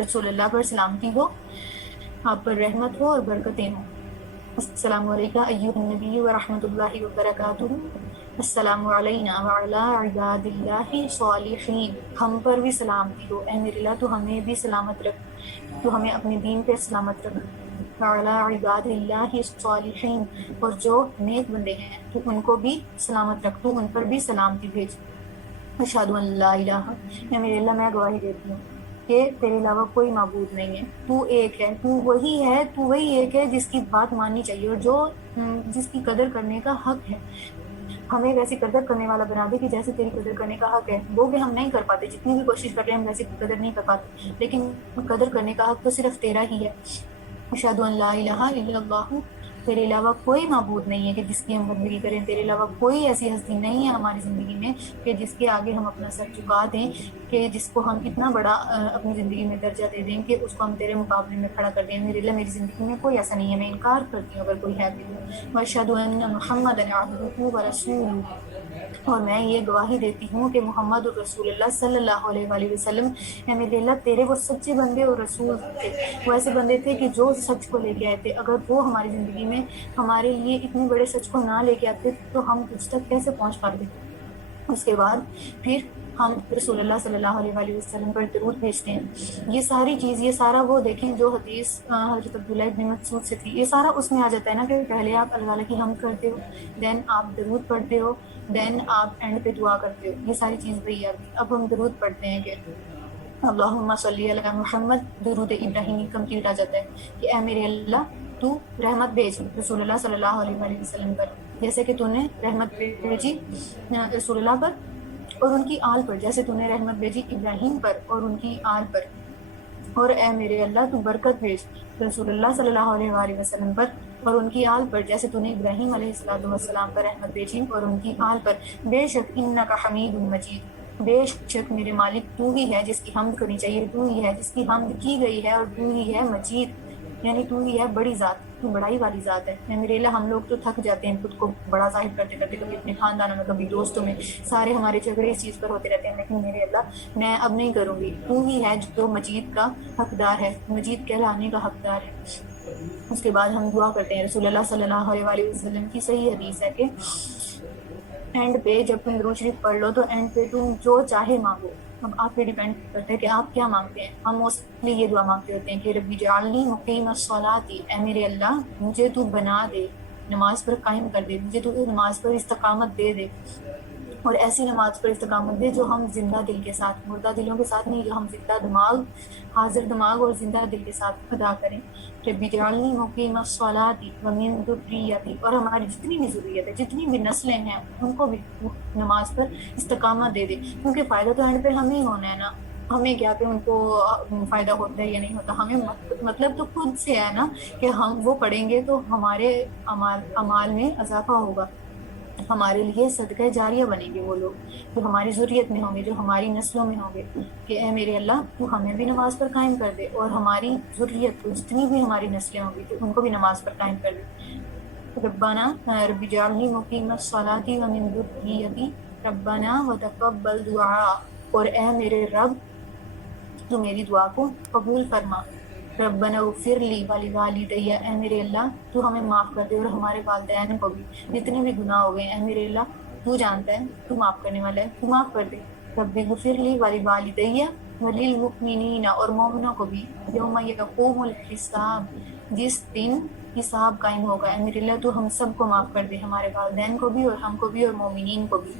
رسول اللہ پر سلامتی ہو، آپ پر رحمت ہو اور برکتیں ہوں. السلام علیکم ایھا النبی ورحمۃ اللہ وبرکاتہ. السلام علینا وعلی عباد اللہ الصالحین. ہم پر بھی سلامتی ہو، اے میرے اللہ تو ہمیں بھی سلامت رکھ، تو ہمیں اپنے دین پہ سلامت رکھ. وعلی عباد اللہ الصالحین، اور جو نیک بندے ہیں تو ان کو بھی سلامت رکھ، تو ان پر بھی سلامتی بھیج. اشہد ان لا الہ، اے میرے اللہ میں گواہی دیتی ہوں کہ تیرے علاوہ کوئی معبود نہیں ہے، تو ایک ہے، تو وہی ایک ہے جس کی بات ماننی چاہیے، اور جو جس کی قدر کرنے کا حق ہے. ہمیں ویسی قدر کرنے والا بنا دے کہ جیسے تیری قدر کرنے کا حق ہے. وہ بھی ہم نہیں کر پاتے، جتنی بھی کوشش کر رہے ہیں ہم ویسی قدر نہیں کر پاتے، لیکن قدر کرنے کا حق تو صرف تیرا ہی ہے. اشہد ان لا الہ الا اللہ، تیرے علاوہ کوئی معبود نہیں ہے کہ جس کی ہم بندگی کریں. تیرے علاوہ کوئی ایسی ہستی نہیں ہے ہماری زندگی میں کہ جس کے آگے ہم اپنا سر جھکا دیں، کہ جس کو ہم اتنا بڑا اپنی زندگی میں درجہ دے دیں کہ اس کو ہم تیرے مقابلے میں کھڑا کر دیں. میرے اللہ میری زندگی میں کوئی ایسا نہیں ہے، میں انکار کرتی ہوں اگر کوئی ہے بھی. واشہد ان محمدا عبدہ ورسولہ، اور میں یہ گواہی دیتی ہوں کہ محمد رسول اللہ صلی اللہ علیہ وآلہ وسلم اے میرے اللہ تیرے وہ سچے بندے اور رسول تھے. وہ ایسے بندے تھے کہ جو سچ کو لے کے آئے تھے. اگر وہ ہماری زندگی میں ہمارے لیے اتنے بڑے سچ کو نہ لے کے آتے تو ہم تجھ تک کیسے پہنچ پاتے. اس کے بعد پھر ہم رسول اللہ صلی اللہ علیہ وآلہ وسلم پر درود بھیجتے ہیں. یہ ساری چیز، یہ سارا وہ دیکھیں جو حدیث حضرت عبداللہ ابن مسعود سے تھی، یہ سارا اس میں آ جاتا ہے نا کہ پہلے آپ اللہ تعالیٰ کی حمد کرتے ہو، دین آپ درود پڑھتے ہو، دین آپ اینڈ پہ دعا کرتے ہو. یہ ساری چیز وہی آتی. اب ہم درود پڑھتے ہیں کہ اللہم صلی علی محمد، درود ابراہیمی کمپلیٹ آ جاتا ہے کہ اے میرے اللہ تو رحمت بھیج رسول اللہ صلی اللہ علیہ وآلہ وسلم پر، جیسے کہ تو نے رحمت بھیجی رسول اللہ پر اور ان کی آل پر، جیسے تو نے رحمت بھیجی ابراہیم پر اور ان کی آل پر. اور اے میرے اللہ تو برکت بھیج رسول اللہ صلی اللہ علیہ وآلہ وسلم پر اور ان کی آل پر، جیسے تو نے ابراہیم علیہ السلام پر رحمت بھیجی اور ان کی آل پر. بے شک انک حمید مجید، بے شک میرے مالک تو ہی ہے جس کی حمد کرنی چاہیے، تو ہی ہے جس کی حمد کی گئی ہے، اور تو ہی ہے مجید، یعنی تو ہی ہے بڑی ذات، تو بڑائی والی ذات ہے. میرے اللہ ہم لوگ تو تھک جاتے ہیں خود کو بڑا ظاہر کرتے کرتے، کبھی اپنے خاندانوں میں، کبھی دوستوں میں، سارے ہمارے جھگڑے اس چیز پر ہوتے رہتے ہیں. لیکن میرے اللہ میں اب نہیں کروں گی، تو ہی ہے جو مجید کا حقدار ہے، مجید کہلانے کا حقدار ہے. اس کے بعد ہم دعا کرتے ہیں. رسول اللہ صلی اللہ علیہ وآلہ وسلم کی صحیح حدیث ہے کہ اینڈ پہ جب تم درود شریف پڑھ لو تو اینڈ پہ تم جو چاہے مانگو. اب آپ پہ ڈیپینڈ کرتا ہے کہ آپ کیا مانگتے ہیں. ہم موسٹلی یہ دعا مانگتے ہوتے ہیں کہ ربی جعلنی مقیم الصلاۃ، اے میرے اللہ مجھے تو بنا دے، نماز پر قائم کر دے، مجھے تو نماز پر استقامت دے دے، اور ایسی نماز پر استقامت دے جو ہم زندہ دل کے ساتھ، مردہ دلوں کے ساتھ نہیں، جو ہم زندہ دماغ، حاضر دماغ اور زندہ دل کے ساتھ ادا کریں. ربی جعلنی مقیم الصلاۃ ومن ذریتی، اور ہماری جتنی بھی ضروریت ہے، جتنی بھی نسلیں ہیں ان کو بھی نماز پر استقامت دے دے. کیونکہ فائدہ تو اینڈ پہ ہمیں ہی ہونا ہے نا، ہمیں کیا کہ ان کو فائدہ ہوتا ہے یا نہیں ہوتا. ہمیں مطلب تو خود سے ہے نا کہ ہم وہ پڑھیں گے تو ہمارے اعمال میں اضافہ ہوگا، ہمارے لیے صدقہ جاریہ بنیں گے وہ لوگ جو ہماری ذریت میں ہوں گے، جو ہماری نسلوں میں ہوں گے. کہ اے میرے اللہ تو ہمیں بھی نماز پر قائم کر دے، اور ہماری ذریت کو، جتنی بھی ہماری نسلیں ہوں گی تو ان کو بھی نماز پر قائم کر دے. ربنا رب جعلنی مقیم الصلاۃ ومن ذریتی ربنا وتقبل دعاء، اور اے میرے رب تو میری دعا کو قبول فرما. ربنا اغفر لی ولوالدی، اے میرے اللہ تو ہمیں معاف کر دے اور ہمارے والدین کو بھی، جتنے بھی گناہ ہو گئے اے میرے اللہ تو جانتا ہے، تو معاف کرنے والا ہے، تو معاف کر دے. رب اغفر لی ولوالدی وللمؤمنین، اور مومنوں کو بھی، یوم یقوم الحساب، جس دن حساب قائم ہوگا. اے میرے اللہ تو ہم سب کو معاف کر دے، ہمارے والدین کو بھی اور ہم کو بھی اور مومنین کو بھی.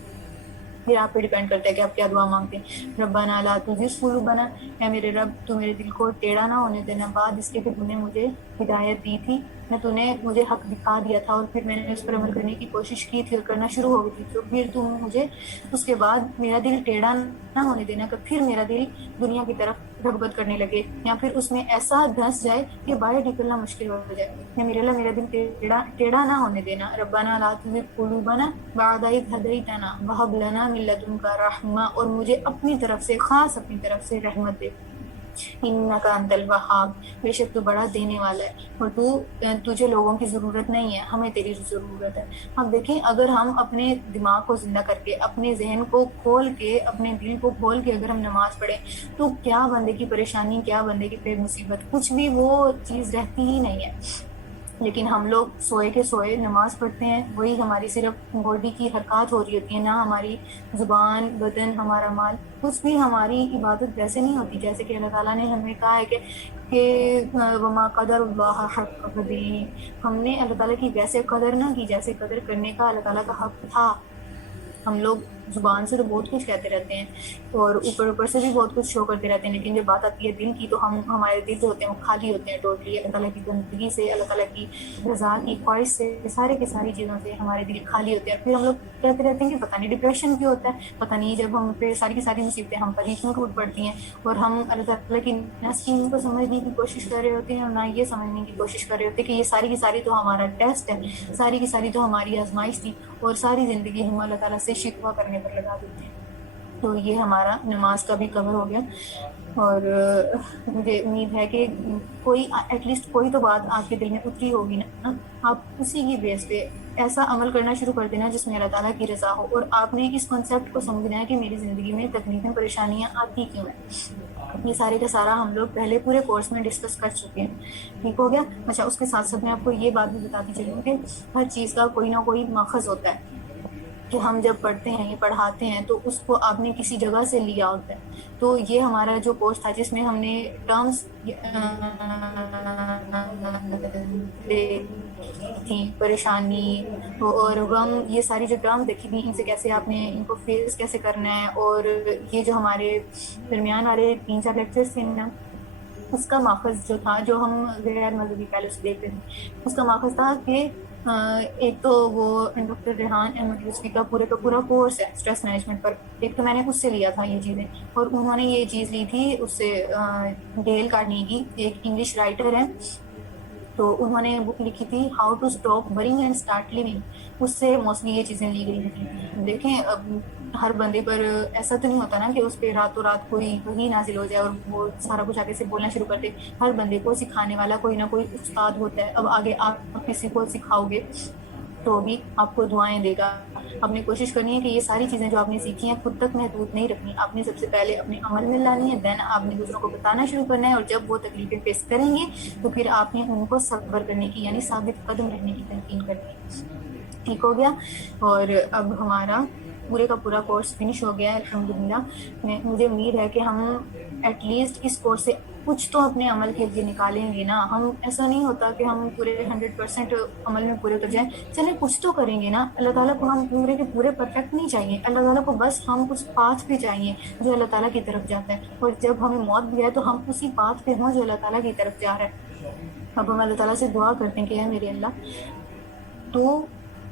یہ آپ پہ ڈیپینڈ کرتا ہے کہ آپ کیا دعا مانگتے ہیں. ربنا لا تزغ قلوبنا، اے میرے رب تو میرے دل کو ٹیڑھا نہ ہونے دینا بعد اس کے کہ تو نے مجھے ہدایت دی تھی، میں تو نے مجھے حق دکھا دیا تھا اور پھر میں نے اس پر عمل کرنے کی کوشش کی تھی اور کرنا شروع ہو گئی تھی، تو پھر تم مجھے اس کے بعد میرا دل ٹیڑھا نہ ہونے دینا کہ پھر میرا دل دنیا کی طرف رغبت کرنے لگے یا پھر اس میں ایسا دھنس جائے کہ باہر نکلنا مشکل ہو جائے. یا میرے اللہ میرا دل ٹیڑھا نہ ہونے دینا. ربنا لا تزغ قلوبنا بعد إذ هديتنا وهب لنا من لدنك رحمة، اور مجھے اپنی طرف سے خاص اپنی طرف سے رحمت دے. انک انت الوہاب، بے شک تو بڑا دینے والا ہے اور تجھے لوگوں کی ضرورت نہیں ہے، ہمیں تیری ضرورت ہے. اب دیکھیں اگر ہم اپنے دماغ کو زندہ کر کے اپنے ذہن کو کھول کے اپنے دل کو کھول کے اگر ہم نماز پڑھیں تو کیا بندے کی پریشانی، کیا بندے کی پہ مصیبت، کچھ بھی وہ چیز رہتی ہی نہیں ہے. لیکن ہم لوگ سوئے کے سوئے نماز پڑھتے ہیں، وہی ہماری صرف باڈی کی حرکات ہو رہی ہوتی ہیں، نہ ہماری زبان، بدن، ہمارا مال، کچھ بھی ہماری عبادت ویسے نہیں ہوتی جیسے کہ اللہ تعالیٰ نے ہمیں کہا ہے کہ وما قدر اللہ حق قدرہ، ہم نے اللہ تعالیٰ کی ویسے قدر نہ کی جیسے قدر کرنے کا اللہ تعالیٰ کا حق تھا. ہم لوگ زبان سے تو بہت کچھ کہتے رہتے ہیں اور اوپر سے بھی بہت کچھ شو کرتے رہتے ہیں، لیکن جب بات آتی ہے دل کی تو ہمارے دل جو ہوتے ہیں وہ خالی ہوتے ہیں ٹوٹلی. اللہ تعالیٰ کی بندگی سے، اللہ تعالیٰ کی رضا کی خواہش سے، سارے کے ساری چیزوں سے ہمارے دل خالی ہوتے ہیں. پھر ہم لوگ کہتے رہتے ہیں کہ پتہ نہیں ڈپریشن کیوں ہوتا ہے، پتہ نہیں جب ہم پہ ساری کی ساری مصیبتیں ہم پر ہی کیوں ٹوٹ پڑتی ہیں، اور ہم اللہ تعالیٰ کی نہ اسکیم کو سمجھنے کی کوشش کر رہے ہوتے ہیں اور نہ یہ سمجھنے کی کوشش کر رہے ہوتے کہ یہ ساری کی ساری تو ہمارا ٹیسٹ ہے، ساری کی ساری تو ہماری آزمائش تھی، اور ساری زندگی ہم اللہ تعالیٰ سے شکوہ کرنے پر لگا دیتے ہیں. تو یہ ہمارا نماز کا بھی کور ہو گیا. اور مجھے امید ہے کہ کوئی ایٹ لیسٹ کوئی تو بات آپ کے دل میں اتری ہوگی نا، آپ اسی کی بیس پہ ایسا عمل کرنا شروع کر دینا جس میں اللہ تعالیٰ کی رضا ہو، اور آپ نے اس کنسیپٹ کو سمجھنا ہے کہ میری زندگی میں تکلیفیں، پریشانیاں آتی کیوں ہیں. یہ سارے کا سارا ہم لوگ پہلے پورے کورس میں ڈسکس کر چکے ہیں. ٹھیک ہو گیا. اچھا، اس کے ساتھ ساتھ میں آپ کو یہ بات بھی بتاتی چلوں کہ ہر چیز کا کوئی نہ کوئی ماخذ ہوتا ہے کہ ہم جب پڑھتے ہیں یا پڑھاتے ہیں تو اس کو آپ نے کسی جگہ سے لیا ہوتا ہے. تو یہ ہمارا جو کورس تھا جس میں ہم نے ٹرمز تھی، پریشانی اور غم، یہ ساری جو ٹرمز دیکھی تھی، ان سے کیسے آپ نے ان کو فیس کیسے کرنا ہے، اور یہ جو ہمارے درمیان والے 3-4 لیکچرز تھے نا، اس کا ماخذ جو تھا، جو ہم غیر مذہبی پہلے سے دیکھتے تھے، اس کا ماخذ تھا کہ ایک تو وہ ڈاکٹر ریحان احمد یوسفی کا پورے کا پورا کورس ہے اسٹریس مینجمنٹ پر. ایک تو میں نے اس سے لیا تھا یہ چیزیں، اور انہوں نے یہ چیز لی تھی اس سے ڈیل کارنیگی، ایک انگلش رائٹر ہے، تو انہوں نے بک لکھی تھی how to stop worrying and start living. اس سے موسٹلی یہ چیزیں لی گئی تھیں. دیکھیں اب ہر بندے پر ایسا تو نہیں ہوتا نا کہ اس پہ راتوں رات کوئی وحی نازل ہو جائے اور وہ سارا کچھ آگے سے بولنا شروع کر دے. ہر بندے کو سکھانے والا کوئی نہ کوئی استاد ہوتا ہے. اب آگے آپ کسی کو سکھاؤ گے تو بھی آپ کو دعائیں دے گا. آپ نے کوشش کرنی ہے کہ یہ ساری چیزیں جو آپ نے سیکھی ہیں خود تک محدود نہیں رکھنی. آپ نے سب سے پہلے اپنے عمل میں لانی ہے، دین آپ نے دوسروں کو بتانا شروع کرنا ہے، اور جب وہ تکلیفیں فیس کریں گے تو پھر آپ نے ان کو صبر کرنے کی، یعنی ثابت قدم رہنے کی تلقین کرنی ہے. ٹھیک ہو گیا. اور اب ہمارا پورے کا پورا کورس فنش ہو گیا ہے الحمدللہ. مجھے امید ہے کہ ہم ایٹ لیسٹ اس کورس سے کچھ تو اپنے عمل کے لیے نکالیں گے نا. ہم ایسا نہیں ہوتا کہ ہم پورے 100% عمل میں پورے اتر جائیں. چلیں کچھ تو کریں گے نا. اللہ تعالیٰ کو ہم پورے کے پورے پرفیکٹ نہیں چاہیے. اللہ تعالیٰ کو بس ہم اس پاتھ پہ چاہیے جو اللہ تعالیٰ کی طرف جاتا ہے، اور جب ہمیں موت بھی ہے تو ہم اسی پاتھ پہ ہوں جو اللہ تعالیٰ کی طرف جا رہا ہے. اب ہم اللہ تعالیٰ سے دعا کرتے ہیں کہ اے میرے اللہ، تو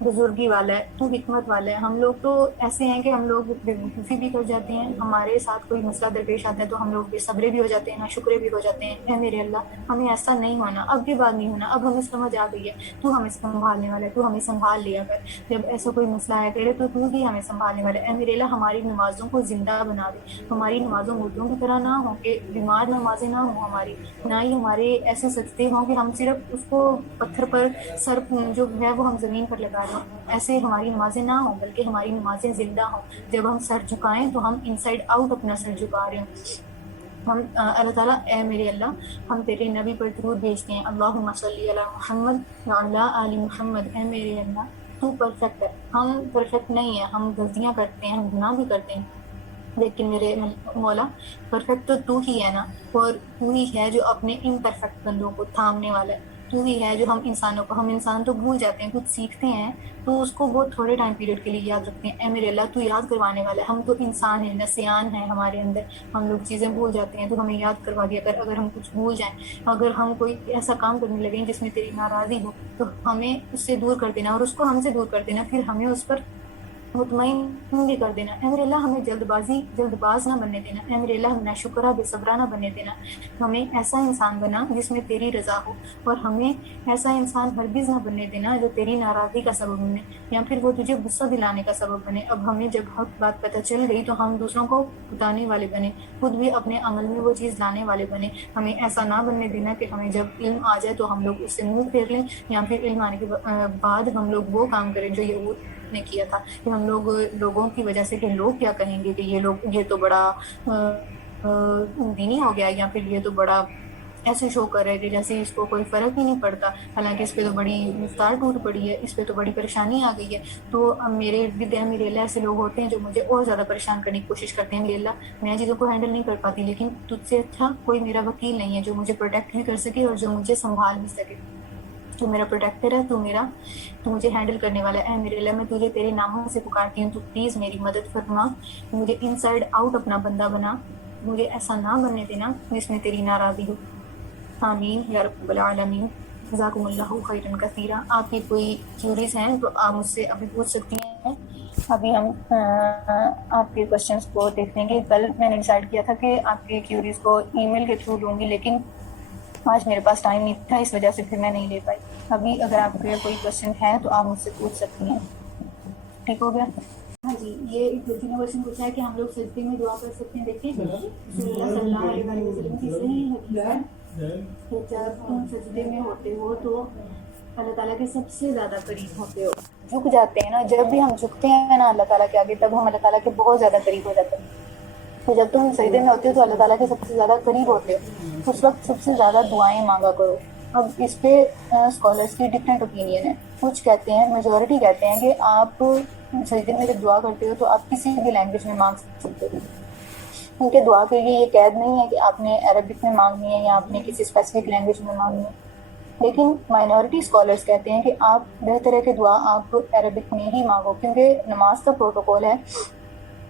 بزرگی والا ہے، تو حکمت والا ہے. ہم لوگ تو ایسے ہیں کہ ہم لوگ بے وقوفی بھی کر جاتے ہیں. ہمارے ساتھ کوئی مسئلہ درپیش آتا ہے تو ہم لوگ بے صبرے بھی ہو جاتے ہیں، ناشکرے بھی ہو جاتے ہیں. اے میرے اللہ، ہمیں ایسا نہیں ہونا، اب کی بات نہیں ہونا. اب ہمیں سمجھ آ گئی ہے، تو ہمیں سنبھالنے والا ہے، تو ہمیں سنبھال لیا کر. جب ایسا کوئی مسئلہ ہے تیرے تو ہی ہمیں سنبھالنے والا ہے. اے میرے اللہ، ہماری نمازوں کو زندہ بنا دے. ہماری نمازوں مردوں کی طرح نہ ہوں کہ بیمار نمازیں نہ ہوں ہماری، نہ ہی ہمارے ایسے سجدے ہوں کہ ہم صرف اس کو پتھر پر سر جو ہے وہ ہم زمین پر لگا رہے ہوں. ایسے ہماری نمازیں نہ ہوں، بلکہ ہماری نمازیں زندہ ہوں. جب ہم سر جھکائیں تو ہم انسائڈ آؤٹ اپنا سر جھکا رہے ہوں. ہم اللہ تعالیٰ، اے میرے اللہ، ہم تیرے نبی پر درود بھیجتے ہیں. اللہم صلی علی محمد وعلی آل محمد. اے میرے اللہ، تو پرفیکٹ ہے، ہم پرفیکٹ نہیں ہیں. ہم غلطیاں کرتے ہیں، ہم گناہ بھی کرتے ہیں، لیکن میرے مولا پرفیکٹ تو ہی ہے نا. اور تو ہی ہے جو اپنے امپرفیکٹ بندوں کو تھامنے والا ہے. تو ہی ہے جو ہم انسانوں کو، ہم انسان تو بھول جاتے ہیں، کچھ سیکھتے ہیں تو اس کو بہت تھوڑے ٹائم پیریڈ کے لیے یاد رکھتے ہیں۔ اے میرے اللہ تو یاد کروانے والا ہے، ہم تو انسان ہیں، نسیان ہے ہمارے اندر، ہم لوگ چیزیں بھول جاتے ہیں، تو ہمیں یاد کروا دیا کر۔ اگر ہم کچھ بھول جائیں، اگر ہم کوئی ایسا کام کرنے لگیں جس میں تیری ناراضی ہو، تو ہمیں اس سے دور کر دینا، اور اس کو ہم سے دور کر دینا، پھر ہمیں اس پر مطمئن بھی کر دینا۔ اے میرے اللہ ہمیں جلد باز نہ بننے دینا، اے میرے اللہ ہمیں ناشکرہ بے صبرہ نہ بننے دینا، ہمیں ایسا انسان بنا جس میں تیری رضا ہو، اور ہمیں ایسا انسان ہرگز نہ بننے دینا جو تیری ناراضی کا سبب بنے، یا پھر وہ تجھے غصہ دلانے کا سبب بنے۔ اب ہمیں جب حق بات پتہ چل گئی تو ہم دوسروں کو بتانے والے بنے، خود بھی اپنے عمل میں وہ چیز لانے والے بنے۔ ہمیں ایسا نہ بننے دینا کہ ہمیں جب علم آ جائے تو ہم لوگ اس سے منہ پھیر لیں، یا پھر علم آنے کے بعد ہم لوگ وہ کام کریں جو یہود نے کیا تھا، کہ ہم لوگ لوگوں کی وجہ سے کہ لوگ کیا کہیں گے، کہ یہ تو بڑا دینی ہو گیا، یا پھر یہ تو بڑا ایسے شو کر رہے تھے جیسے اس کو کوئی فرق ہی نہیں پڑتا، حالانکہ اس پہ تو بڑی رفتار ٹوٹ پڑی ہے، اس پہ تو بڑی پریشانی آ گئی ہے۔ تو اب میرے ارد گرد میرے اللہ ایسے لوگ ہوتے ہیں جو مجھے اور زیادہ پریشان کرنے کی کوشش کرتے ہیں۔ میرے اللہ میں چیزوں کو ہینڈل نہیں کر پاتی، لیکن تجھ سے اچھا کوئی میرا وکیل نہیں ہے جو مجھے پروٹیکٹ بھی کر سکے اور جو مجھے سنبھال بھی سکے۔ تو میرا پروٹیکٹر ہے، تو مجھے ہینڈل کرنے والا ہے۔ اے میرے اللہ میں تجھے تیرے ناموں سے پکارتی ہوں، تو پلیز میری مدد فرما، مجھے ان سائڈ آؤٹ اپنا بندہ بنا، مجھے ایسا نہ بننے دینا جس میں تیری ناراضی ہو۔ آمین یا رب العالمین۔ جزاکم اللہ خیرا کثیرا۔ آپ کی کوئی کیوریز ہیں تو آپ مجھ سے ابھی پوچھ سکتی ہیں۔ ابھی ہم آپ کے کوشچنس کو دیکھ لیں گے۔ کل میں نے ڈیسائیڈ کیا تھا کہ آپ کے کیوریز کو ای میل کے تھرو لوں گی، لیکن آج میرے پاس ٹائم نہیں تھا، اس وجہ سے پھر میں نہیں لے پائی۔ ابھی اگر آپ کے کوئی کوشچن ہے تو آپ مجھ سے پوچھ سکتی ہیں۔ ٹھیک ہو گیا؟ ہاں جی، یہ ایک لڑکی نے کوشچن پوچھا ہے کہ ہم لوگ سجدے میں دعا کر سکتے ہیں۔ دیکھیں رسول اللہ صلی اللہ علیہ وسلم کی صحیح حدیث ہے کہ جب تم سجدے میں ہوتے ہو تو اللہ تعالیٰ کے سب سے زیادہ قریب ہوتے ہو۔ جھک جاتے ہیں نا، جب بھی ہم جھکتے ہیں نا اللہ تعالیٰ کے آگے، تب ہم اللہ تعالیٰ کے بہت زیادہ قریب ہو جاتے ہیں۔ تو جب تم سجدے میں ہوتے ہو تو اللہ تعالیٰ کے سب سے زیادہ قریب ہوتے ہو، اس وقت سب سے زیادہ دعائیں مانگا کرو۔ اب اس پہ اسکالرس کی ڈفرینٹ اوپینین ہے۔ کچھ کہتے ہیں، میجورٹی کہتے ہیں کہ آپ سجدے میں جب دعا کرتے ہو تو آپ کسی بھی لینگویج میں مانگ سکتے ہو، کیونکہ دعا کے لیے یہ قید نہیں ہے کہ آپ نے عربک میں مانگنی ہے یا آپ نے کسی اسپیسیفک لینگویج میں مانگنی ہے۔ لیکن مائنورٹی اسکالرس کہتے ہیں کہ آپ بہتر ہے کہ دعا آپ عربک میں ہی مانگو، کیونکہ نماز کا پروٹوکول ہے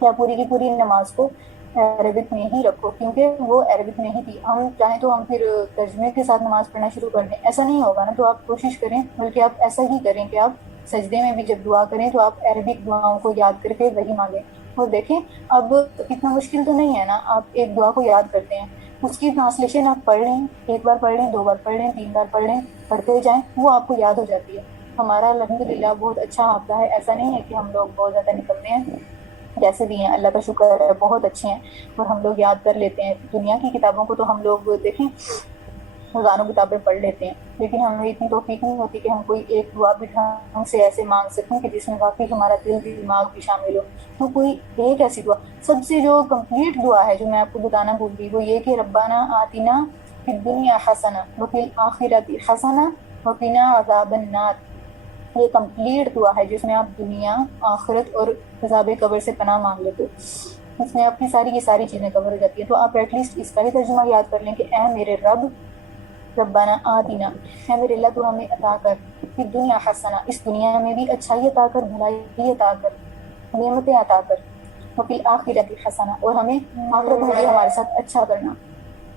یا پوری کی پوری نماز کو عربک میں ہی رکھو، کیونکہ وہ عربک میں ہی تھی۔ ہم چاہیں تو ہم پھر ترجمے کے ساتھ نماز پڑھنا شروع کر دیں، ایسا نہیں ہوگا نا۔ تو آپ کوشش کریں، بلکہ آپ ایسا ہی کریں کہ آپ سجدے میں بھی جب دعا کریں تو آپ عربک دعاؤں کو یاد کر کے وہی مانگیں۔ اور دیکھیں اب اتنا مشکل تو نہیں ہے نا، آپ ایک دعا کو یاد کرتے ہیں، اس کی ٹرانسلیشن آپ پڑھ لیں، ایک بار پڑھ لیں، 2 بار پڑھ لیں، 3 بار پڑھ لیں، پڑھتے جائیں، وہ آپ کو یاد ہو جاتی ہے۔ ہمارا الحمدللہ بہت اچھا حافظہ ہے، ایسا نہیں ہے کہ ہم لوگ بہت زیادہ نکلتے ہیں، جیسے بھی ہیں اللہ کا شکر ہے بہت اچھے ہیں، اور ہم لوگ یاد کر لیتے ہیں۔ دنیا کی کتابوں کو تو ہم لوگ دیکھیں ہزاروں کتابیں پڑھ لیتے ہیں، لیکن ہمیں اتنی توفیق نہیں ہوتی کہ ہم کوئی ایک دعا بھی ڈھنگ سے ایسے مانگ سکیں کہ جس میں واقعی ہمارا دل دماغ بھی شامل ہو۔ تو کوئی ایک ایسی دعا، سب سے جو کمپلیٹ دعا ہے جو میں آپ کو بتانا بھول گئی، وہ یہ کہ ربنا آتنا فی الدنیا حسنہ وفی الآخرۃ حسنہ وقنا عذاب النار۔ یہ کمپلیٹ دعا ہے جس میں آپ دنیا، آخرت اور عذاب قبر سے پناہ مانگ لیتے ہو، اس میں آپ کی ساری کی ساری چیزیں کور ہو جاتی ہیں۔ تو آپ ایٹ لیسٹ اس کا بھی ترجمہ یاد کر لیں کہ اے میرے رب، ربنا آتنا، اے میرے اللہ تو ہمیں عطا کر، فی دنیا حسنہ، اس دنیا میں بھی اچھائی عطا کر، بھلائی عطا کر، نعمتیں عطا کر، وفی الآخرۃ حسنہ، اور ہمیں آخرت میں بھی ہمارے ساتھ اچھا کرنا،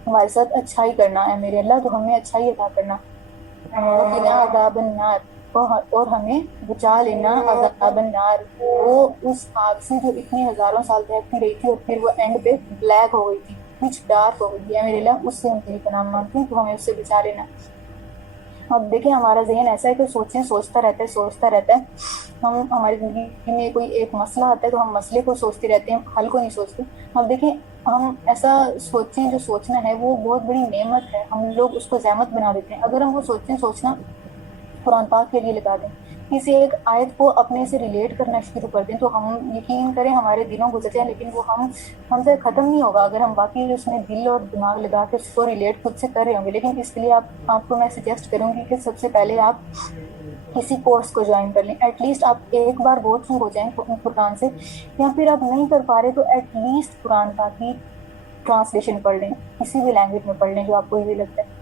ہمارے ساتھ اچھائی کرنا، اے میرے اللہ تو ہمیں اچھائی عطا کرنا، وقنا عذاب النار، اور ہمیں بچا لینا عذاب النار، وہ اس آگ سے جو اتنے ہزاروں سال تک رہی تھی اور پھر وہ اینڈ پہ بلیک ہو گئی تھی، پچ ڈارک ہو گئی تھی، اے میرے اللہ اس سے ہم تیری پناہ مانگتے ہیں، تو ہمیں اس سے بچا لینا۔ اب دیکھیں ہمارا ذہن ایسا ہے کہ سوچتا رہتا ہے۔ ہماری زندگی میں کوئی ایک مسئلہ آتا ہے تو ہم مسئلے کو سوچتے رہتے ہیں، حل کو نہیں سوچتے۔ اب دیکھیں ہم ایسا سوچیں، جو سوچنا ہے وہ بہت بڑی نعمت ہے، ہم لوگ اس کو زحمت بنا دیتے ہیں۔ اگر ہم وہ سوچنا قرآن پاک کے لیے لگا دیں، کسی ایک آیت کو اپنے سے ریلیٹ کرنا شروع کر دیں، تو ہم یقین کریں ہمارے دنوں گزر جائیں، لیکن وہ ہم سے ختم نہیں ہوگا اگر ہم واقعی اس میں دل اور دماغ لگا کے اس کو ریلیٹ خود سے کر رہے ہوں گے۔ لیکن اس کے لیے آپ کو میں سجیسٹ کروں گی کہ سب سے پہلے آپ کسی کورس کو جوائن کر لیں، ایٹ لیسٹ آپ ایک بار گو تھرو ہو جائیں قرآن سے، یا پھر آپ نہیں کر پا رہے تو ایٹ لیسٹ قرآن پاک کی ٹرانسلیشن پڑھ لیں، کسی بھی لینگویج میں پڑھ لیں جو آپ کو ایزی لگتا ہے۔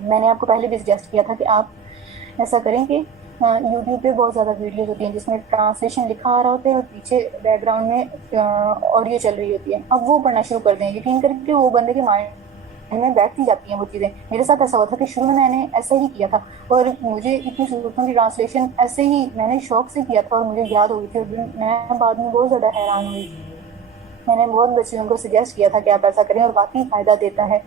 میں نے آپ کو پہلے بھی سجیسٹ کیا تھا کہ آپ ایسا کریں کہ یوٹیوب پہ بہت زیادہ ویڈیوز ہوتی ہیں جس میں ٹرانسلیشن لکھا آ رہا ہوتا ہے اور پیچھے بیک گراؤنڈ میں آڈیو چل رہی ہوتی ہے. اب وہ پڑھنا شروع کر دیں. یقین کر کے وہ بندے کے مائنڈ میں بیٹھتی جاتی ہیں وہ چیزیں. میرے ساتھ ایسا ہوا تھا کہ شروع میں نے ایسا ہی کیا تھا اور مجھے اتنی صورتوں کی ٹرانسلیشن ایسے ہی میں نے شوق سے کیا تھا اور مجھے یاد ہوئی تھی اور میں بعد میں بہت زیادہ حیران ہوئی. میں نے بہت بچیوں کو سجیسٹ کیا تھا کہ آپ ایسا کریں اور واقعی فائدہ دیتا ہے.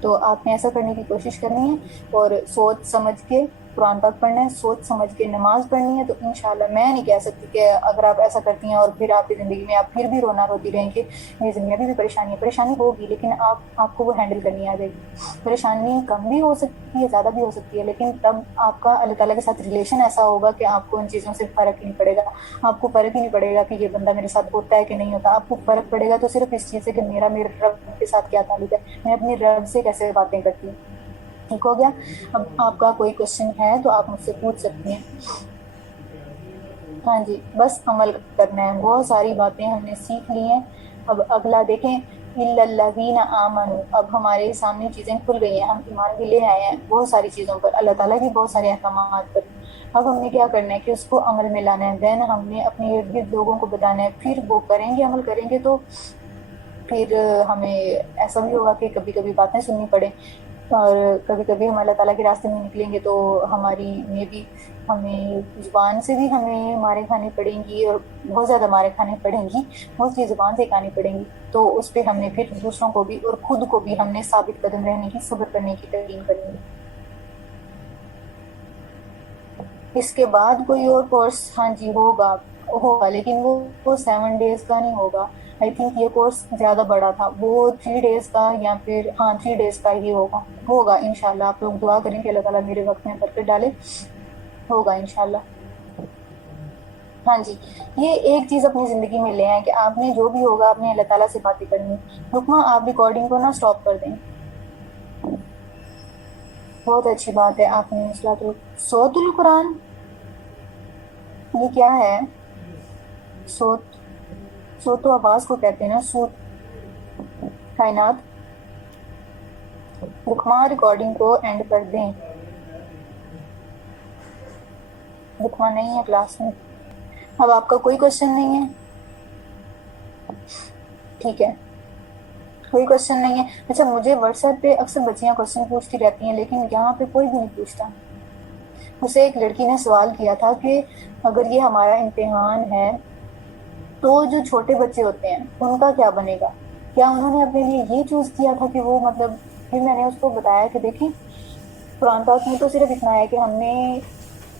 تو آپ نے ایسا کرنے کی کوشش کرنی ہے اور سوچ سمجھ کے قرآن پاک پڑھنا ہے, سوچ سمجھ کے نماز پڑھنی ہے. تو انشاءاللہ میں نہیں کہہ سکتی کہ اگر آپ ایسا کرتی ہیں اور پھر آپ کی زندگی میں آپ پھر بھی رونا روتی رہیں کہ میری زندگی میں بھی پریشانی ہوگی, لیکن آپ کو وہ ہینڈل کرنی آ جائے گی. پریشانی کم بھی ہو سکتی ہے, زیادہ بھی ہو سکتی ہے, لیکن تب آپ کا اللہ تعالیٰ کے ساتھ ریلیشن ایسا ہوگا کہ آپ کو ان چیزوں سے فرق ہی نہیں پڑے گا. آپ کو فرق ہی نہیں پڑے گا کہ یہ بندہ میرے ساتھ ہوتا ہے کہ نہیں ہوتا. آپ کو فرق پڑے گا تو صرف اس چیز سے کہ میرا میرے رب کے ساتھ کیا تعلق ہے, میں اپنی رب سے کیسے باتیں کرتی ہوں. ٹھیک ہو گیا. اب آپ کا کوئی کوشچن ہے تو آپ مجھ سے پوچھ سکتی ہیں. ہاں جی, بس عمل کرنا ہے. بہت ساری باتیں ہم نے سیکھ لی ہیں. اب اگلا دیکھیں, اِلَّا الَّذِينَ آمَنُوا. اب ہمارے سامنے چیزیں کھل گئی ہیں, ہم ایمان بھی لے آئے ہیں بہت ساری چیزوں پر, اللہ تعالیٰ کی بہت سارے احکامات پر. اب ہم نے کیا کرنا ہے کہ اس کو عمل میں لانا ہے. دین ہم نے اپنے ارد گرد لوگوں کو بتانا ہے. پھر وہ کریں گے, عمل کریں گے تو پھر ہمیں ایسا بھی ہوگا کہ کبھی کبھی باتیں سننی پڑے اور کبھی کبھی ہم اللہ تعالیٰ کے راستے میں نکلیں گے تو ہماری میں بھی ہمیں زبان سے بھی ہمیں مارے کھانے پڑیں گی اور بہت زیادہ مارے کھانے پڑیں گی, بہت سی زبان سے کھانی پڑیں گی. تو اس پہ ہم نے پھر دوسروں کو بھی اور خود کو بھی ہم نے ثابت قدم رہنے کی, صبر کرنے کی تلقین کرنی ہے. اس کے بعد کوئی اور کورس ہاں جی ہوگا, لیکن وہ 7 days کا نہیں ہوگا. آئی تھنک یہ کورس زیادہ بڑا تھا, وہ 3 days کا یا پھر 3 days کا ہی ہوگا انشاءاللہ. آپ لوگ دعا کریں کہ اللہ تعالیٰ میرے وقت میں برکت ڈالے. ہوگا انشاءاللہ. ہاں جی, یہ ایک چیز اپنی زندگی میں لے آئیں کہ آپ نے جو بھی ہوگا آپ نے اللہ تعالیٰ سے باتیں کرنی. رکما آپ ریکارڈنگ کو نا سٹاپ کر دیں. بہت اچھی بات ہے. آپ نے سورۃ القرآن, یہ کیا ہے؟ سوت تو آواز کو کہتے ہیں نا, سوت کائنات. رکما ریکارڈنگ کو اینڈ کر دیں. رکما نہیں ہے کلاس میں. اب آپ کا کوئی کوشچن نہیں ہے؟ ٹھیک ہے, کوئی کوشچن نہیں ہے. اچھا, مجھے واٹس ایپ پہ اکثر بچیاں کوشچن پوچھتی رہتی ہیں لیکن یہاں پہ کوئی بھی نہیں پوچھتا. مجھ سے ایک لڑکی نے سوال کیا تھا کہ اگر یہ ہمارا امتحان ہے تو جو چھوٹے بچے ہوتے ہیں ان کا کیا بنے گا, کیا انہوں نے اپنے لیے یہ چوز کیا تھا کہ وہ مطلب. پھر میں نے اس کو بتایا کہ دیکھیں قرآن پاک میں تو صرف اتنا ہے کہ ہم نے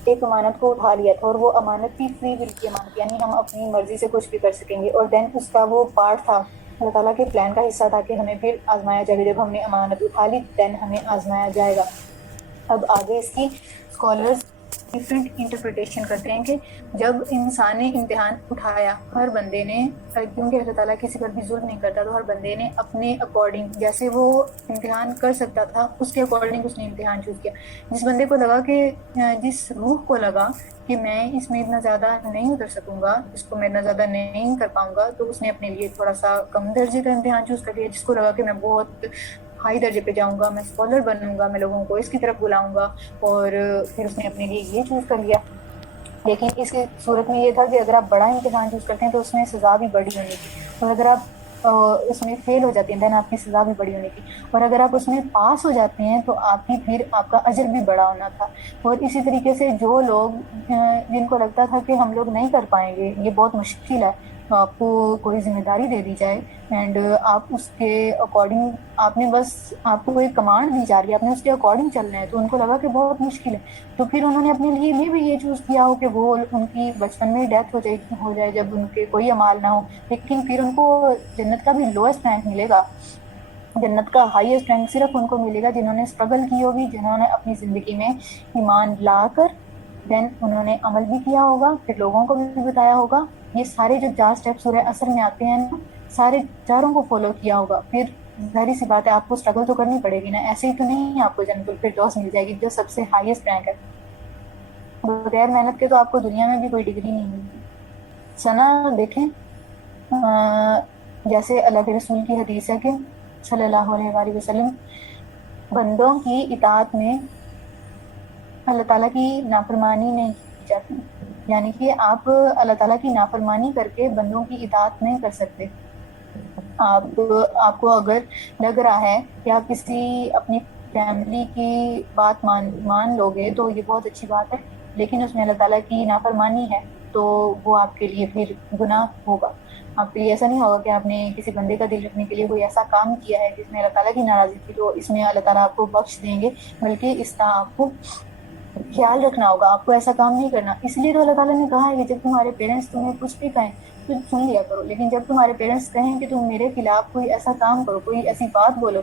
ایک امانت کو اٹھا لیا تھا اور وہ امانت بھی فری ول کی امانت, یعنی ہم اپنی مرضی سے کچھ بھی کر سکیں گے. اور دین اس کا وہ پارٹ تھا, اللہ تعالیٰ کے پلان کا حصہ تھا کہ ہمیں پھر آزمایا جائے گا. جب ہم نے امانت اٹھا لی دین ہمیں آزمایا جائے گا. اب آگے اس کی اسکالرز ڈفرینٹ انٹرپریٹیشن کرتے ہیں کہ جب انسان نے امتحان اٹھایا, ہر بندے نے, کیونکہ اللہ تعالیٰ کسی پر بھی ظلم نہیں کرتا, تو ہر بندے نے اپنے اکارڈنگ جیسے وہ امتحان کر سکتا تھا اس کے اکارڈنگ اس نے امتحان چوز کیا. جس بندے کو لگا کہ جس روح کو لگا کہ میں اس میں اتنا زیادہ نہیں اتر سکوں گا, اس کو میں اتنا زیادہ نہیں کر پاؤں گا, تو اس نے اپنے لیے تھوڑا سا کم درجے کا امتحان چوز کر لیا. جس کو لگا کہ میں بہت ہائی درجے پہ جاؤں گا, میں اسکالر بنوں گا, میں لوگوں کو اس کی طرف بلاؤں گا, اور پھر اس نے اپنے لیے یہ چوز کر لیا. لیکن اس کی صورت میں یہ تھا کہ اگر آپ بڑا امتحان چوز کرتے ہیں تو اس میں سزا بھی بڑی ہونی تھی, اور اگر آپ اس میں فیل ہو جاتے ہیں دین آپ کی سزا بھی بڑی ہونی تھی, اور اگر آپ اس میں پاس ہو جاتے ہیں تو آپ کی پھر آپ کا اجر بھی بڑا ہونا تھا. اور اسی طریقے سے جو لوگ جن کو لگتا تھا کہ ہم لوگ نہیں کر پائیں گے, یہ بہت مشکل ہے, تو آپ کو کوئی ذمہ داری دے دی جائے اینڈ آپ اس کے اکارڈنگ, آپ نے بس آپ کو کوئی کمانڈ دی جا رہی ہے, آپ نے اس کے اکارڈنگ چلنا ہے, تو ان کو لگا کہ بہت مشکل ہے. تو پھر انہوں نے اپنے لیے یہ بھی یہ چوز کیا ہو کہ وہ ان کی بچپن میں ڈیتھ ہو جائے جب ان کے کوئی اعمال نہ ہو, لیکن پھر ان کو جنت کا بھی لوئسٹ رینک ملے گا. جنت کا ہائیسٹ رینک صرف ان کو ملے گا جنہوں نے اسٹرگل کی ہوگی, جنہوں نے اپنی زندگی میں ایمان لا کر دین انہوں نے عمل بھی کیا ہوگا, پھر لوگوں کو بھی بتایا ہوگا. یہ سارے جو 4 اسٹیپ سورہ اثر میں آتے ہیں نا, سارے چاروں کو فالو کیا ہوگا. پھر ظاہری سی بات ہے آپ کو اسٹرگل تو کرنی پڑے گی نا, ایسے ہی تو نہیں آپ کو جنت الفردوس مل جائے گی جو سب سے ہائیسٹ رینک ہے. بغیر محنت کے تو آپ کو دنیا میں بھی کوئی ڈگری نہیں ملتی. سنا دیکھیں جیسے اللہ کے رسول کی حدیث ہے کہ صلی اللہ علیہ وآلہ وسلم بندوں کی اطاعت میں اللہ تعالیٰ کی نافرمانی نہیں کی جاتی، یعنی کہ آپ اللہ تعالیٰ کی نافرمانی کر کے بندوں کی اطاعت نہیں کر سکتے۔ آپ کو اگر لگ رہا ہے کہ آپ کسی اپنی فیملی کی بات مان لو گے تو یہ بہت اچھی بات ہے، لیکن اس میں اللہ تعالیٰ کی نافرمانی ہے تو وہ آپ کے لیے پھر گناہ ہوگا۔ آپ کے لیے ایسا نہیں ہوگا کہ آپ نے کسی بندے کا دل رکھنے کے لیے کوئی ایسا کام کیا ہے جس میں اللہ تعالیٰ کی ناراضی تھی تو اس میں اللہ تعالیٰ آپ کو بخش دیں گے، بلکہ اس کا آپ کو خیال رکھنا ہوگا، آپ کو ایسا کام نہیں کرنا۔ اس لیے تو اللہ تعالیٰ نے کہا ہے کہ جب تمہارے پیرنٹس تمہیں کچھ بھی کہیں تو سن لیا کرو، لیکن جب تمہارے پیرنٹس کہیں کہ تم میرے خلاف کوئی ایسا کام کرو، کوئی ایسی بات بولو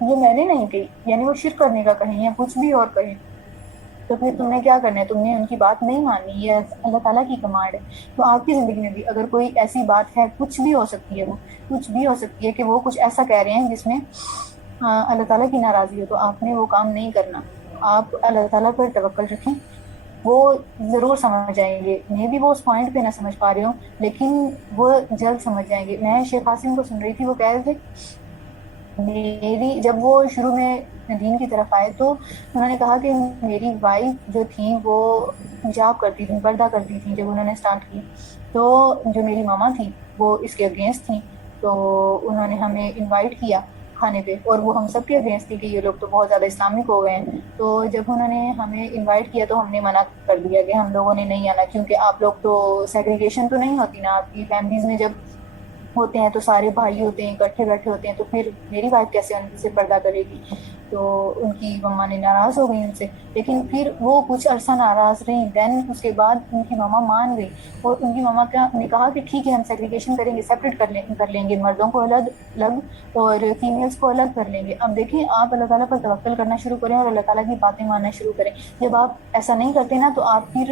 جو میں نے نہیں کہی، یعنی وہ شرک کرنے کا کہیں یا کچھ بھی اور کہیں، تو پھر تم نے کیا کرنا ہے؟ تم نے ان کی بات نہیں ماننی، یہ اللہ تعالیٰ کی کمانڈ ہے۔ تو آپ کی زندگی میں بھی اگر کوئی ایسی بات ہے، کچھ بھی ہو سکتی ہے، وہ کچھ بھی ہو سکتی ہے کہ وہ کچھ ایسا کہہ رہے ہیں جس میں اللہ تعالیٰ کی ناراضی ہو، تو آپ نے وہ کام نہیں کرنا۔ آپ اللہ تعالیٰ پر توکل رکھیں، وہ ضرور سمجھ جائیں گے، میں بھی وہ اس پوائنٹ پہ نہ سمجھ پا رہی ہوں لیکن وہ جلد سمجھ جائیں گے۔ میں شیخ قاسم کو سن رہی تھی، وہ کہہ رہے تھے جب وہ شروع میں دین کی طرف آئے تو انہوں نے کہا کہ میری وائف جو تھیں وہ حجاب کرتی تھیں، پردہ کرتی تھیں جب انہوں نے اسٹارٹ کی، تو جو میری ماما تھیں وہ اس کے اگینسٹ تھیں، تو انہوں نے ہمیں انوائٹ کیا کھانے پہ، اور وہ ہم سب کے اگینسٹ تھی کہ یہ لوگ تو بہت زیادہ اسلامک ہو گئے ہیں۔ تو جب انہوں نے ہمیں انوائٹ کیا تو ہم نے منع کر دیا کہ ہم لوگوں نے نہیں آنا، کیونکہ آپ لوگ تو سیگریگیشن تو نہیں ہوتی نا، آپ کی فیملیز میں جب ہوتے ہیں تو سارے بھائی ہوتے ہیں، اکٹھے بیٹھے ہوتے ہیں، تو پھر میری وائف کیسے ان سے پردہ کرے گی؟ تو ان کی مما نے ناراض ہو گئی ان سے، لیکن پھر وہ کچھ عرصہ ناراض رہی، دین اس کے بعد ان کی ماما مان گئی، اور ان کی ماما نے کہا کہ ٹھیک ہے ہم سیگریگیشن کریں گے، سیپریٹ کر لیں گے، مردوں کو الگ اور فیمیلز کو الگ کر لیں گے۔ اب دیکھیں، آپ اللہ تعالیٰ پر توکل کرنا شروع کریں اور اللہ تعالیٰ کی باتیں ماننا شروع کریں۔ جب آپ ایسا نہیں کرتے نا تو آپ کی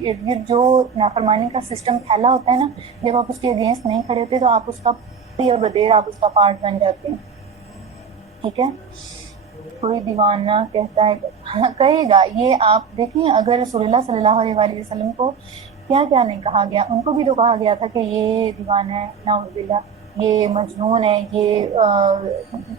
ارد گرد جو نافرمانی کا سسٹم پھیلا ہوتا ہے نا، جب آپ اس کے اگینسٹ نہیں کھڑے ہوتے تو آپ اس کا بدیر آپ اس کا پارٹ بن جاتے ہیں۔ ٹھیک ہے، کوئی دیوانہ کہتا ہے کہے گا، یہ آپ دیکھیں اگر رسول اللہ صلی اللہ علیہ وآلہ وسلم کو کیا کیا نہیں کہا گیا، ان کو بھی تو کہا گیا تھا کہ یہ دیوانہ ہے، نعوذ باللہ، یہ مجنون ہے، یہ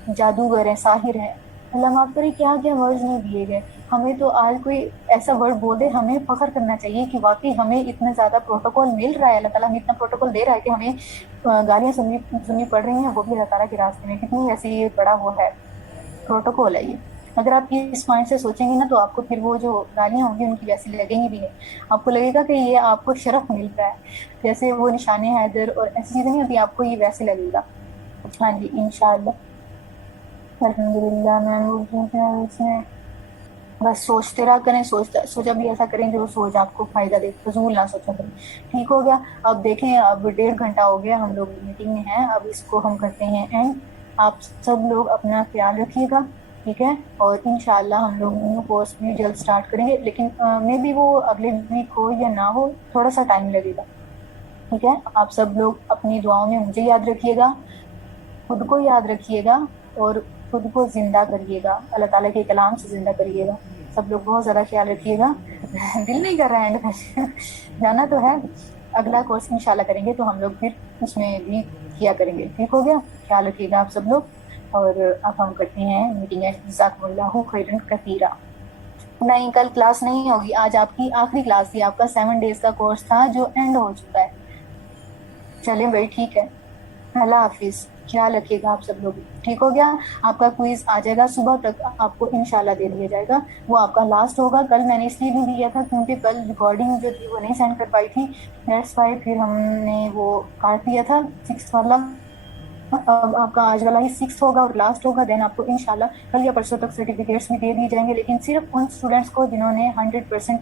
جادوگر ہے، ساحر ہے، اللہ معاف کرے کیا کیا ورڈز نہیں دیے گئے۔ ہمیں تو آج کوئی ایسا ورڈ بول دے، ہمیں فخر کرنا چاہیے کہ واقعی ہمیں اتنا زیادہ پروٹوکول مل رہا ہے، اللہ تعالیٰ ہمیں اتنا پروٹوکول دے رہا ہے کہ ہمیں گالیاں سننی پڑ رہی ہیں، وہ بھی اللہ تعالیٰ کے راستے میں، کتنی ایسی بڑا وہ ہے پروٹوکول ہے یہ۔ اگر آپ اس پوائنٹ سے سوچیں گے نا تو آپ کو پھر وہ جو گالیاں ہوں گی ان کی ویسی لگیں گی بھی نہیں، آپ کو لگے گا کہ یہ آپ کو شرف مل رہا ہے، جیسے وہ نشان حیدر اور ایسی چیزیں نہیں ہوتی، آپ کو یہ ویسے لگے گا۔ ہاں جی انشاءاللہ، الحمدللہ۔ میں اس میں بس سوچتے رہا کریں، سوچا بھی ایسا کریں کہ وہ سوچ آپ کو فائدہ دے، فضول نہ سوچا کریں۔ ٹھیک ہو گیا؟ اب دیکھیں، اب 1.5 گھنٹہ ہو گیا، ہم لوگ میٹنگ میں ہیں، اب اس کو ہم کرتے ہیں اینڈ۔ آپ سب لوگ اپنا خیال رکھیے گا، ٹھیک ہے؟ اور انشاءاللہ ہم لوگ نیو کورس بھی جلد سٹارٹ کریں گے، لیکن میں بھی وہ اگلے ویک ہو یا نہ ہو، تھوڑا سا ٹائم لگے گا، ٹھیک ہے؟ آپ سب لوگ اپنی دعاؤں میں مجھے یاد رکھیے گا، خود کو یاد رکھیے گا، اور خود کو زندہ کریے گا، اللہ تعالیٰ کے کلام سے زندہ کریے گا۔ سب لوگ بہت زیادہ خیال رکھیے گا۔ دل نہیں کر رہا ہے جانا تو ہے، اگلا کورس انشاءاللہ کریں گے تو ہم لوگ پھر اس میں بھی کیا کریں گے۔ ٹھیک ہو گیا؟ خیال رکھیے گا آپ سب لوگ، اور اب ہم کرتے ہیں میٹنگ ہے۔ جزاکم اللہ خیرا کثیرا۔ نہیں، کل کلاس نہیں ہوگی، آج آپ کی آخری کلاس تھی، آپ کا 7 days کا کورس تھا جو اینڈ ہو چکا ہے۔ چلیں بھائی، ٹھیک ہے، اللہ حافظ، خیال رکھیے گا آپ سب لوگ۔ ٹھیک ہو گیا؟ آپ کا کوئز آ جائے گا صبح تک، آپ کو انشاءاللہ دے دیا جائے گا، وہ آپ کا لاسٹ ہوگا۔ کل میں نے اس لیے بھی دیا تھا کیونکہ کل ریکارڈنگ جو تھی وہ نہیں سینڈ کر پائی تھی، دیٹس وائی پھر ہم نے وہ کاٹ دیا تھا 6 والا۔ اب آپ کا آج والا ہی 6 ہوگا اور لاسٹ ہوگا، دین آپ کو انشاءاللہ کل یا پرسوں تک سرٹیفکیٹس بھی دے دیے جائیں گے، لیکن صرف ان اسٹوڈنٹس کو جنہوں نے 100%